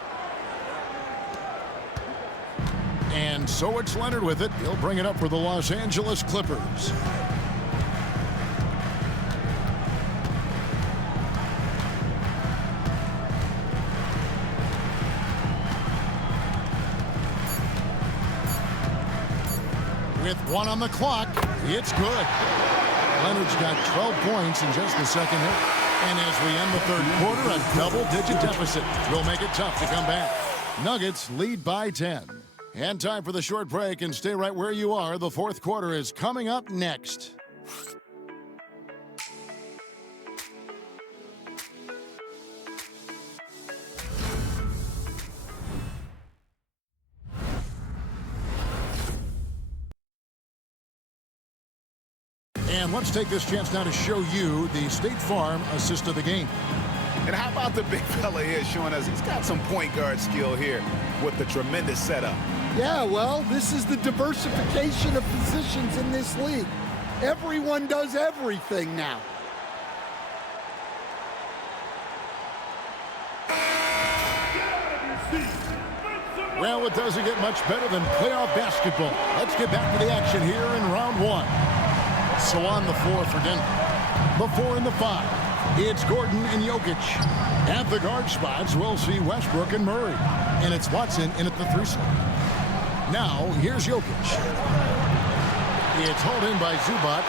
And so it's Leonard with it. He'll bring it up for the Los Angeles Clippers. With one on the clock, it's good. Leonard's got 12 points in just the second hit. And as we end the third quarter, a double-digit deficit will make it tough to come back. Nuggets lead by 10. And time for the short break, and stay right where you are. The fourth quarter is coming up next. And let's take this chance now to show you the State Farm assist of the game. And how about the big fella here showing us he's got some point guard skill here with the tremendous setup. Yeah, well, this is the diversification of positions in this league. Everyone does everything now. Well, it doesn't get much better than playoff basketball. Let's get back to the action here in round one. So on the floor for Denver. The 4 and the 5. It's Gordon and Jokic. At the guard spots, we'll see Westbrook and Murray. And it's Watson in at the 3 slot. Now, here's Jokic. It's hauled in by Zubac.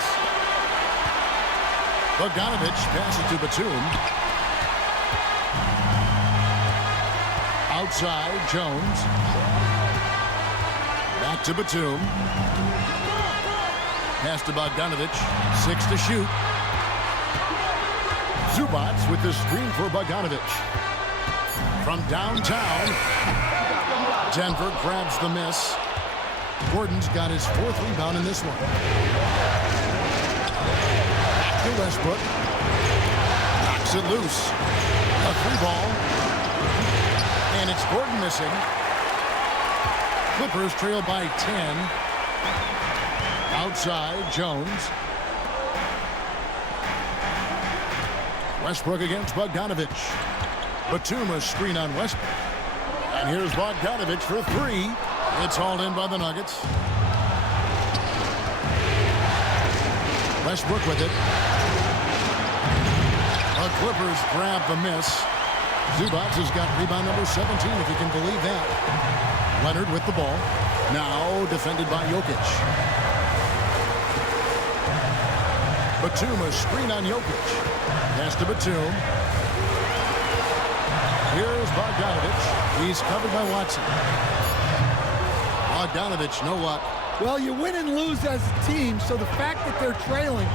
Bogdanovic passes to Batum. Outside, Jones. Back to Batum. Pass to Bogdanovic. 6 to shoot. Zubac with the screen for Bogdanovic. From downtown, Denver grabs the miss. Gordon's got his 4th rebound in this one. Back to Westbrook. Knocks it loose. A 3-ball. And it's Gordon missing. Clippers trail by 10. Outside, Jones. Westbrook against Bogdanovic. Batum screen on Westbrook. And here's Bogdanovic for 3. It's hauled in by the Nuggets. Westbrook with it. The Clippers grab the miss. Zubac has got rebound number 17, if you can believe that. Leonard with the ball. Now defended by Jokic. Batum screen on Jokic. Pass to Batum. Here's Bogdanovic. He's covered by Watson. Bogdanovic, no luck. Well, you win and lose as a team, so the fact that they're trailing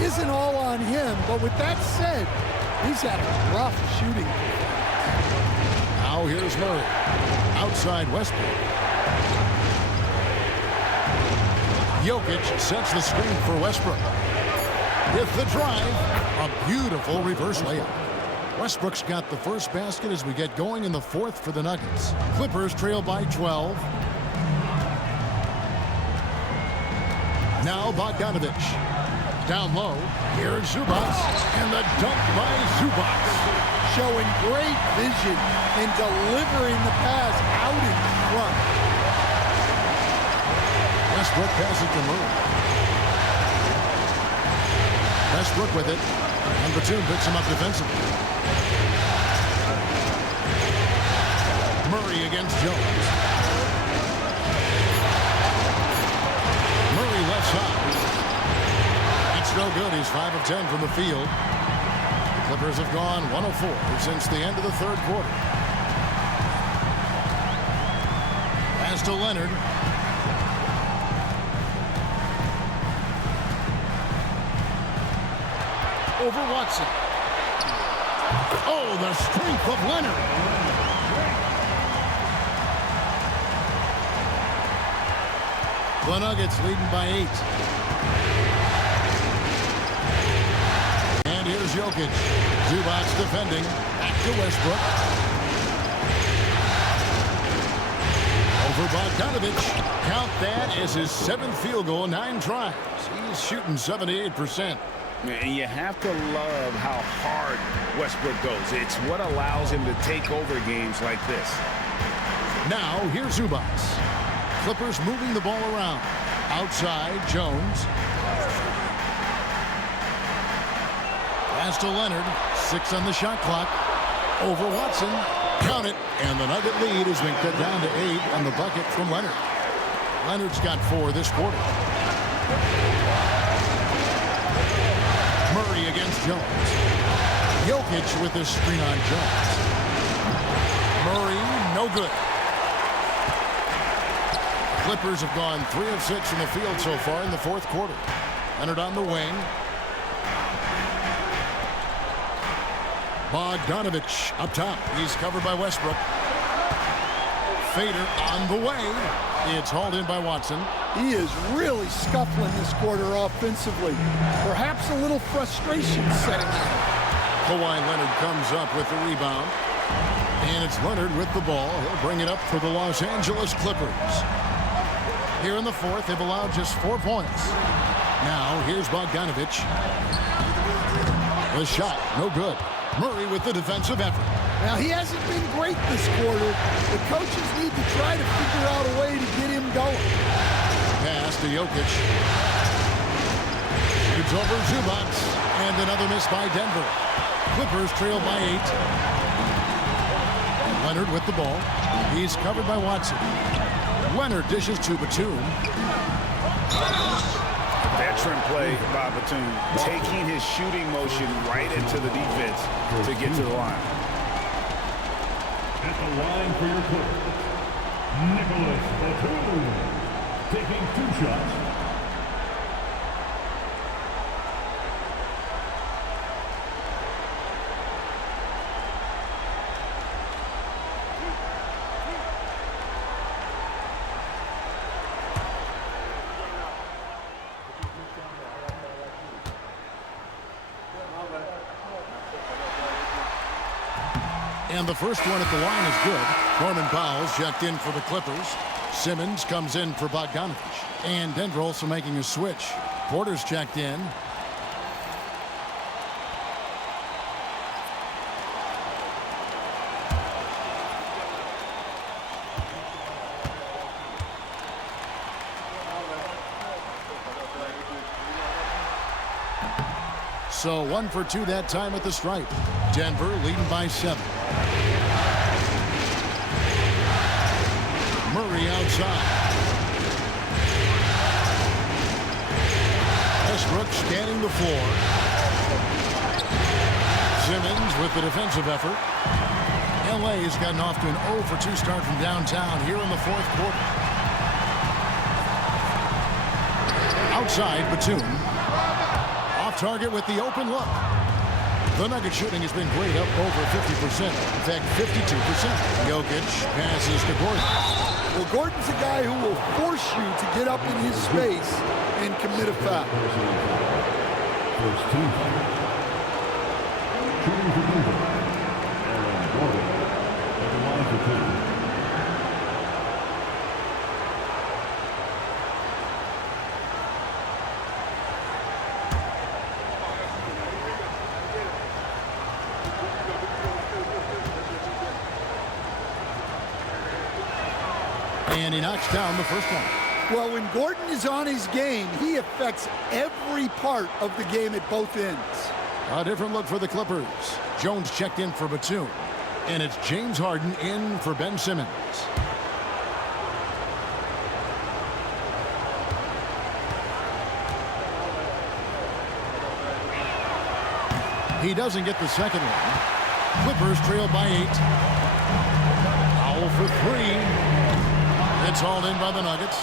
isn't all on him. But with that said, he's had a rough shooting. Now here's Murray. Outside Westbrook. Jokic sets the screen for Westbrook. With the drive, a beautiful reverse layup. Westbrook's got the first basket as we get going in the 4th for the Nuggets. Clippers trail by 12. Now Bogdanovic. Down low, here's Zubac, and the dunk by Zubac. Showing great vision and delivering the pass out in front. Westbrook passes to Murray. Westbrook with it, and Batum picks him up defensively. Murray against Jones. Murray left side. That's no good. He's 5 of 10 from the field. Clippers have gone 1 of 4 since the end of the 3rd quarter. Pass to Leonard. Over Watson. Oh, the strength of Leonard. The Nuggets leading by 8. And here's Jokic. Zubac defending. Back to Westbrook. Over Bogdanovic. Count That is his 7th field goal in 9 tries. He's shooting 78%. And you have to love how hard Westbrook goes. It's what allows him to take over games like this. Now, here's Zubats. Clippers moving the ball around. Outside, Jones. Pass to Leonard. 6 on the shot clock. Over Watson. Count it. And the Nugget lead has been cut down to 8 on the bucket from Leonard. Leonard's got 4 this quarter. Murray against Jones. Jokic with this screen on Jones. Murray, no good. Clippers have gone 3 of 6 in the field so far in the 4th quarter. Leonard on the wing. Bogdanovich up top. He's covered by Westbrook. Fader on the way. It's hauled in by Watson. He is really scuffling this quarter offensively. Perhaps a little frustration setting in. Kawhi Leonard comes up with the rebound. And it's Leonard with the ball. He'll bring it up for the Los Angeles Clippers. Here in the 4th, they've allowed just 4 points. Now, here's Bogdanovich. The shot, no good. Murray with the defensive effort. Now, he hasn't been great this quarter. The coaches need to try to figure out a way to get him going. Pass to Jokic. Shoots over Zubats. And another miss by Denver. Clippers trail by 8. Leonard with the ball. He's covered by Watson. Leonard dishes to Batum. Veteran play by Batum, taking his shooting motion right into the defense to get to the line. At the line for your Clippers, Nicholas Batum, taking 2 shots. And the first one at the line is good. Norman Powell's checked in for the Clippers. Simmons comes in for Bogdanovich. And Denver also making a switch. Porter's checked in. So 1 for 2 that time at the stripe. Denver leading by 7. Murray outside. Westbrook scanning the floor. Simmons with the defensive effort. LA has gotten off to an 0 for 2 start from downtown here in the 4th quarter. Outside, Batum. Off target with the open look. The Nugget shooting has been great, up over 50%. In fact, 52%. Jokic passes to Gordon. Well, Gordon's a guy who will force you to get up in his space and commit a foul. First team foul. Shooting for Denver, Aaron Gordon at the line for 2. And he knocks down the first one. Well, when Gordon is on his game, he affects every part of the game at both ends. A different look for the Clippers. Jones checked in for Batum. And it's James Harden in for Ben Simmons. He doesn't get the second one. Clippers trail by 8. Powell for 3. It's hauled in by the Nuggets.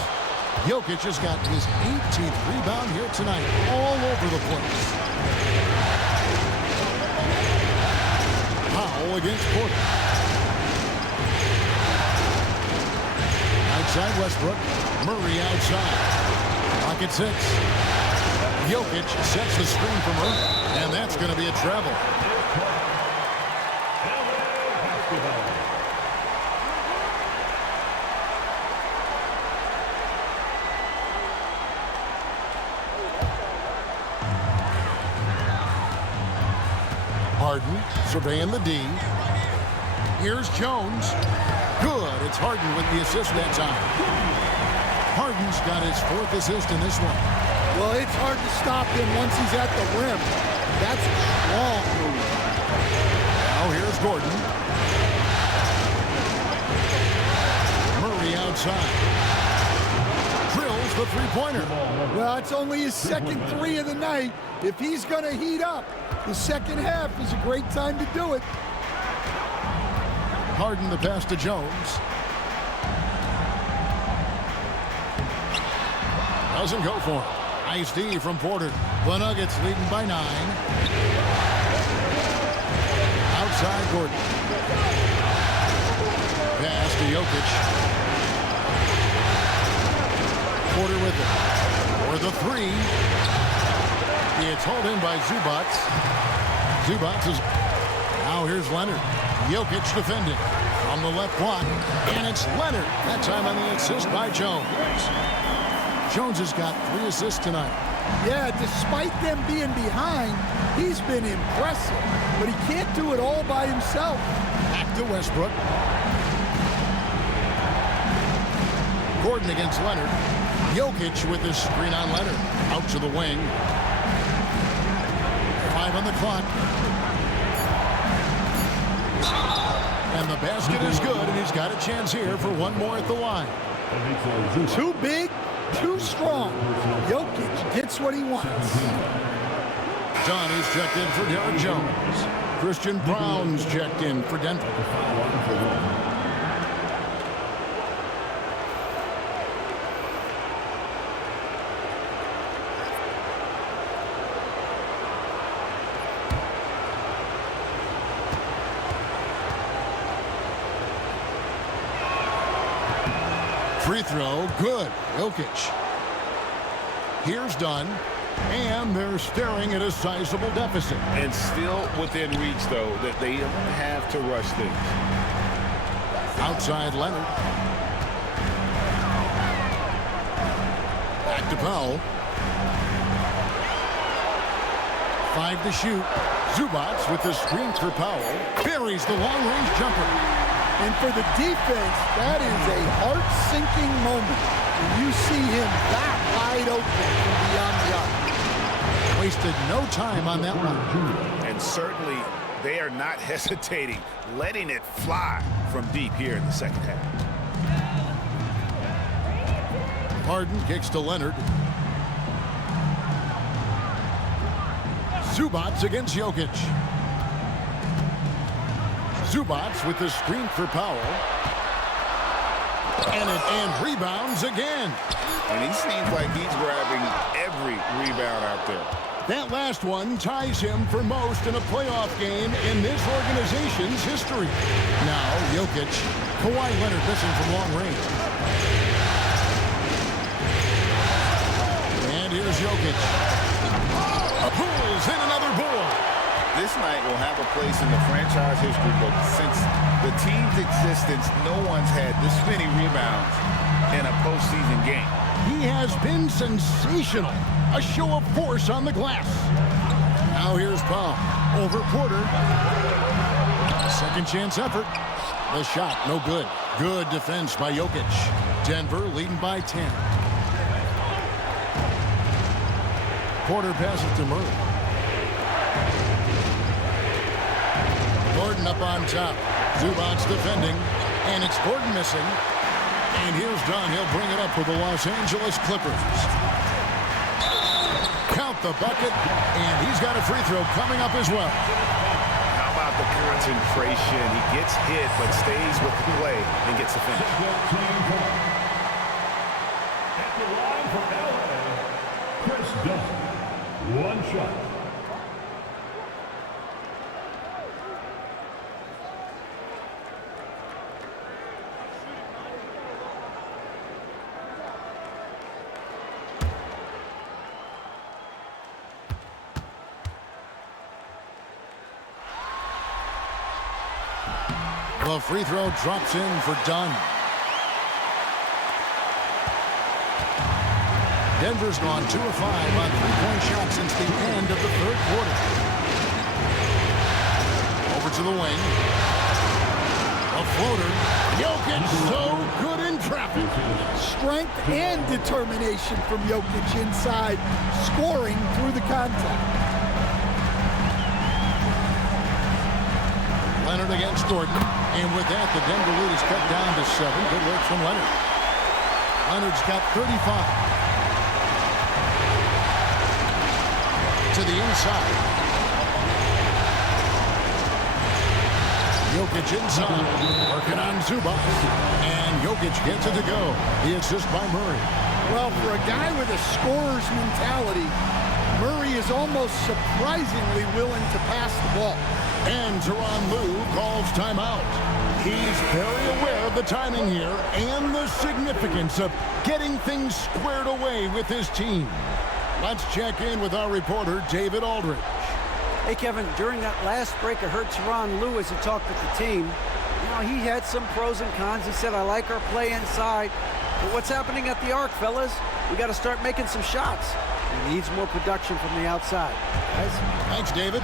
Jokic has got his 18th rebound here tonight, all over the place. Powell against Porter. Outside Westbrook. Murray outside. Pocket 6. Jokic sets the screen for Murray, and that's going to be a travel. Harden surveying the D. Here's Jones. Good. It's Harden with the assist that time. Harden's got his 4th assist in this one. Well, it's hard to stop him once he's at the rim. That's a strong move. Now here's Gordon. Murray outside. Drills the three-pointer. Well, it's only his 2nd 3 of the night. If he's going to heat up, the second half is a great time to do it. Harden the pass to Jones. Doesn't go for it. Nice D from Porter. The Nuggets leading by 9. Outside Gordon. Pass to Jokic. Porter with it. For the 3. It's hauled in by Zubac. Zubac is... Now here's Leonard. Jokic defending on the left block. And it's Leonard. That time on the assist by Jones. Jones has got 3 assists tonight. Yeah, despite them being behind, he's been impressive. But he can't do it all by himself. Back to Westbrook. Gordon against Leonard. Jokic with his screen on Leonard. Out to the wing. 5 on the clock. And the basket is good, and he's got a chance here for one more at the line. Too big, too strong. Jokic gets what he wants. Dunn is checked in for Derek Jones. Christian Brown's checked in for Denver. Free throw, good. Jokic. Here's Dunn. And they're staring at a sizable deficit. And still within reach, though, that they don't have to rush things. Outside Leonard. Back to Powell. 5 to shoot. Zubac with the screen for Powell. Buries the long-range jumper. And for the defense, that is a heart-sinking moment when you see him that wide open from beyond the arc. Wasted no time on that one. And certainly, they are not hesitating, letting it fly from deep here in the second half. Harden kicks to Leonard. Zubac against Jokic. Zubac with the screen for Powell. And rebounds again. And he seems like he's grabbing every rebound out there. That last one ties him for most in a playoff game in this organization's history. Now, Jokic. Kawhi Leonard missing from long range. And here's Jokic. Pulls in another board. This night will have a place in the franchise history book. Since the team's existence, no one's had this many rebounds in a postseason game. He has been sensational. A show of force on the glass. Now here's Powell. Over Porter. A second chance effort. The shot, no good. Good defense by Jokic. Denver leading by 10. Porter passes to Murray. Gordon up on top. Zubac defending. And it's Gordon missing. And here's Dunn. He'll bring it up for the Los Angeles Clippers. Count the bucket. And he's got a free throw coming up as well. How about the concentration? He gets hit but stays with the play and gets the finish. At the line for LA, Chris Dunn. One shot. The free throw drops in for Dunn. Denver's gone 2 of 5 on three-point shots since the end of the third quarter. to the wing. A floater. Jokic so good in traffic. Strength and determination from Jokic inside, scoring through the contact. Leonard against Gordon. And with that, the Denver lead is cut down to 7. Good work from Leonard. Leonard's got 35. To the inside. Jokic inside, working on Zubac, and Jokic gets it to go. The assist by Murray. Well, for a guy with a scorer's mentality, Murray is almost surprisingly willing to pass the ball. And Tyronn Lue calls timeout. He's very aware of the timing here and the significance of getting things squared away with his team. Let's check in with our reporter, David Aldridge. Hey, Kevin, during that last break, I heard Tyronn Lue as he talked with the team. You know, he had some pros and cons. He said, I like our play inside. But what's happening at the arc, fellas? We got to start making some shots. He needs more production from the outside. Guys? Thanks, David.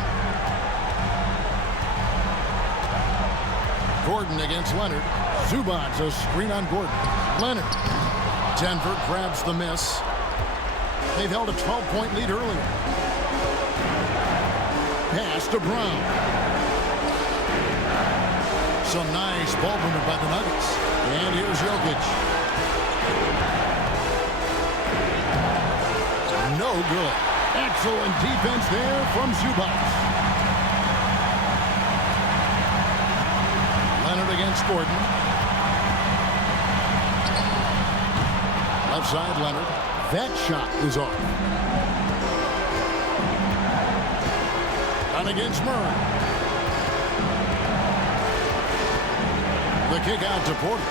Gordon against Leonard. Zubac, a screen on Gordon. Leonard. Denver grabs the miss. They've held a 12-point lead earlier. Pass to Brown. Some nice ball movement by the Nuggets. And here's Jokic. No good. Excellent defense there from Zubac. Leonard against Gordon. Left side, Leonard. That shot is off. On against Murray. The kick out to Porter.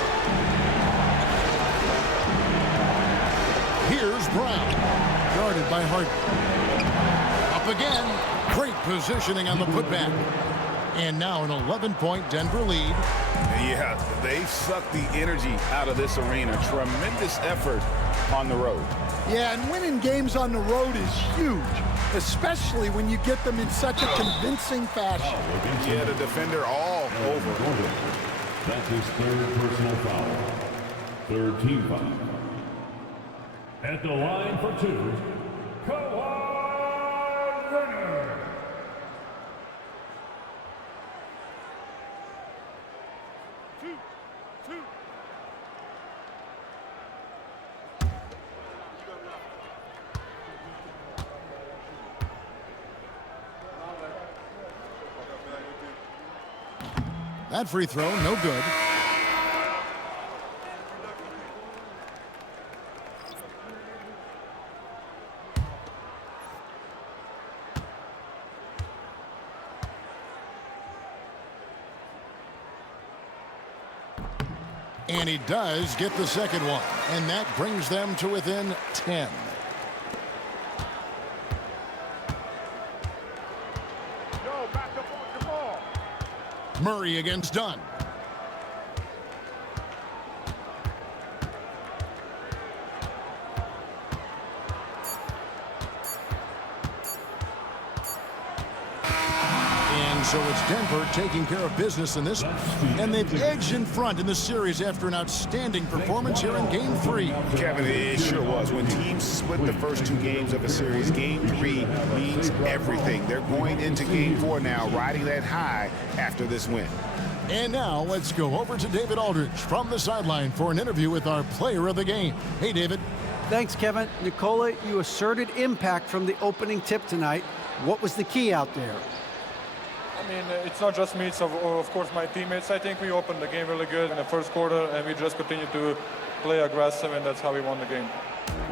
Here's Brown. Guarded by Harden. Up again. Great positioning on the putback. And now an 11-point Denver lead. Yeah, they sucked the energy out of this arena. Tremendous effort on the road. Yeah, and winning games on the road is huge, especially when you get them in such a convincing fashion. Yeah, the defender all over. That's his third personal foul. Third team foul. At the line for 2, Kawhi Leonard. That free throw, no good. And he does get the second one. And that brings them to within 10. Murray against Dunn. And so it's Denver taking care of business in this one. And they've edged in front in the series after an outstanding performance here in Game 3. Kevin, it sure was. When teams split the first 2 games of a series, Game 3 means everything. They're going into Game 4 now, riding that high after this win. And now let's go over to David Aldridge from the sideline for an interview with our player of the game. Hey, David. Thanks, Kevin. Nikola, you asserted impact from the opening tip tonight. What was the key out there? I mean, it's not just me, it's of course my teammates. I think we opened the game really good in the first quarter, and we just continued to play aggressive, and that's how we won the game.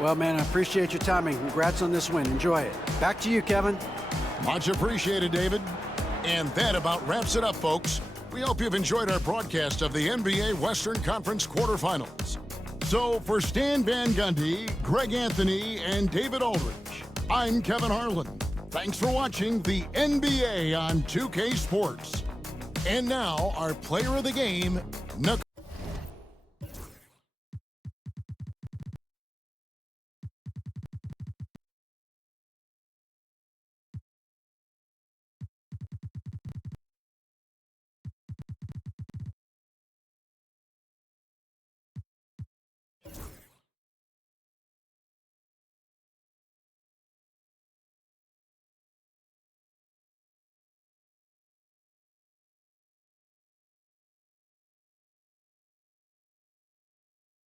Well, man, I appreciate your timing. Congrats on this win. Enjoy it. Back to you, Kevin. Much appreciated, David. And that about wraps it up, folks. We hope you've enjoyed our broadcast of the NBA Western Conference quarterfinals. So for Stan Van Gundy, Greg Anthony, and David Aldridge, I'm Kevin Harlan. Thanks for watching the NBA on 2K Sports. And now our player of the game, Nikola.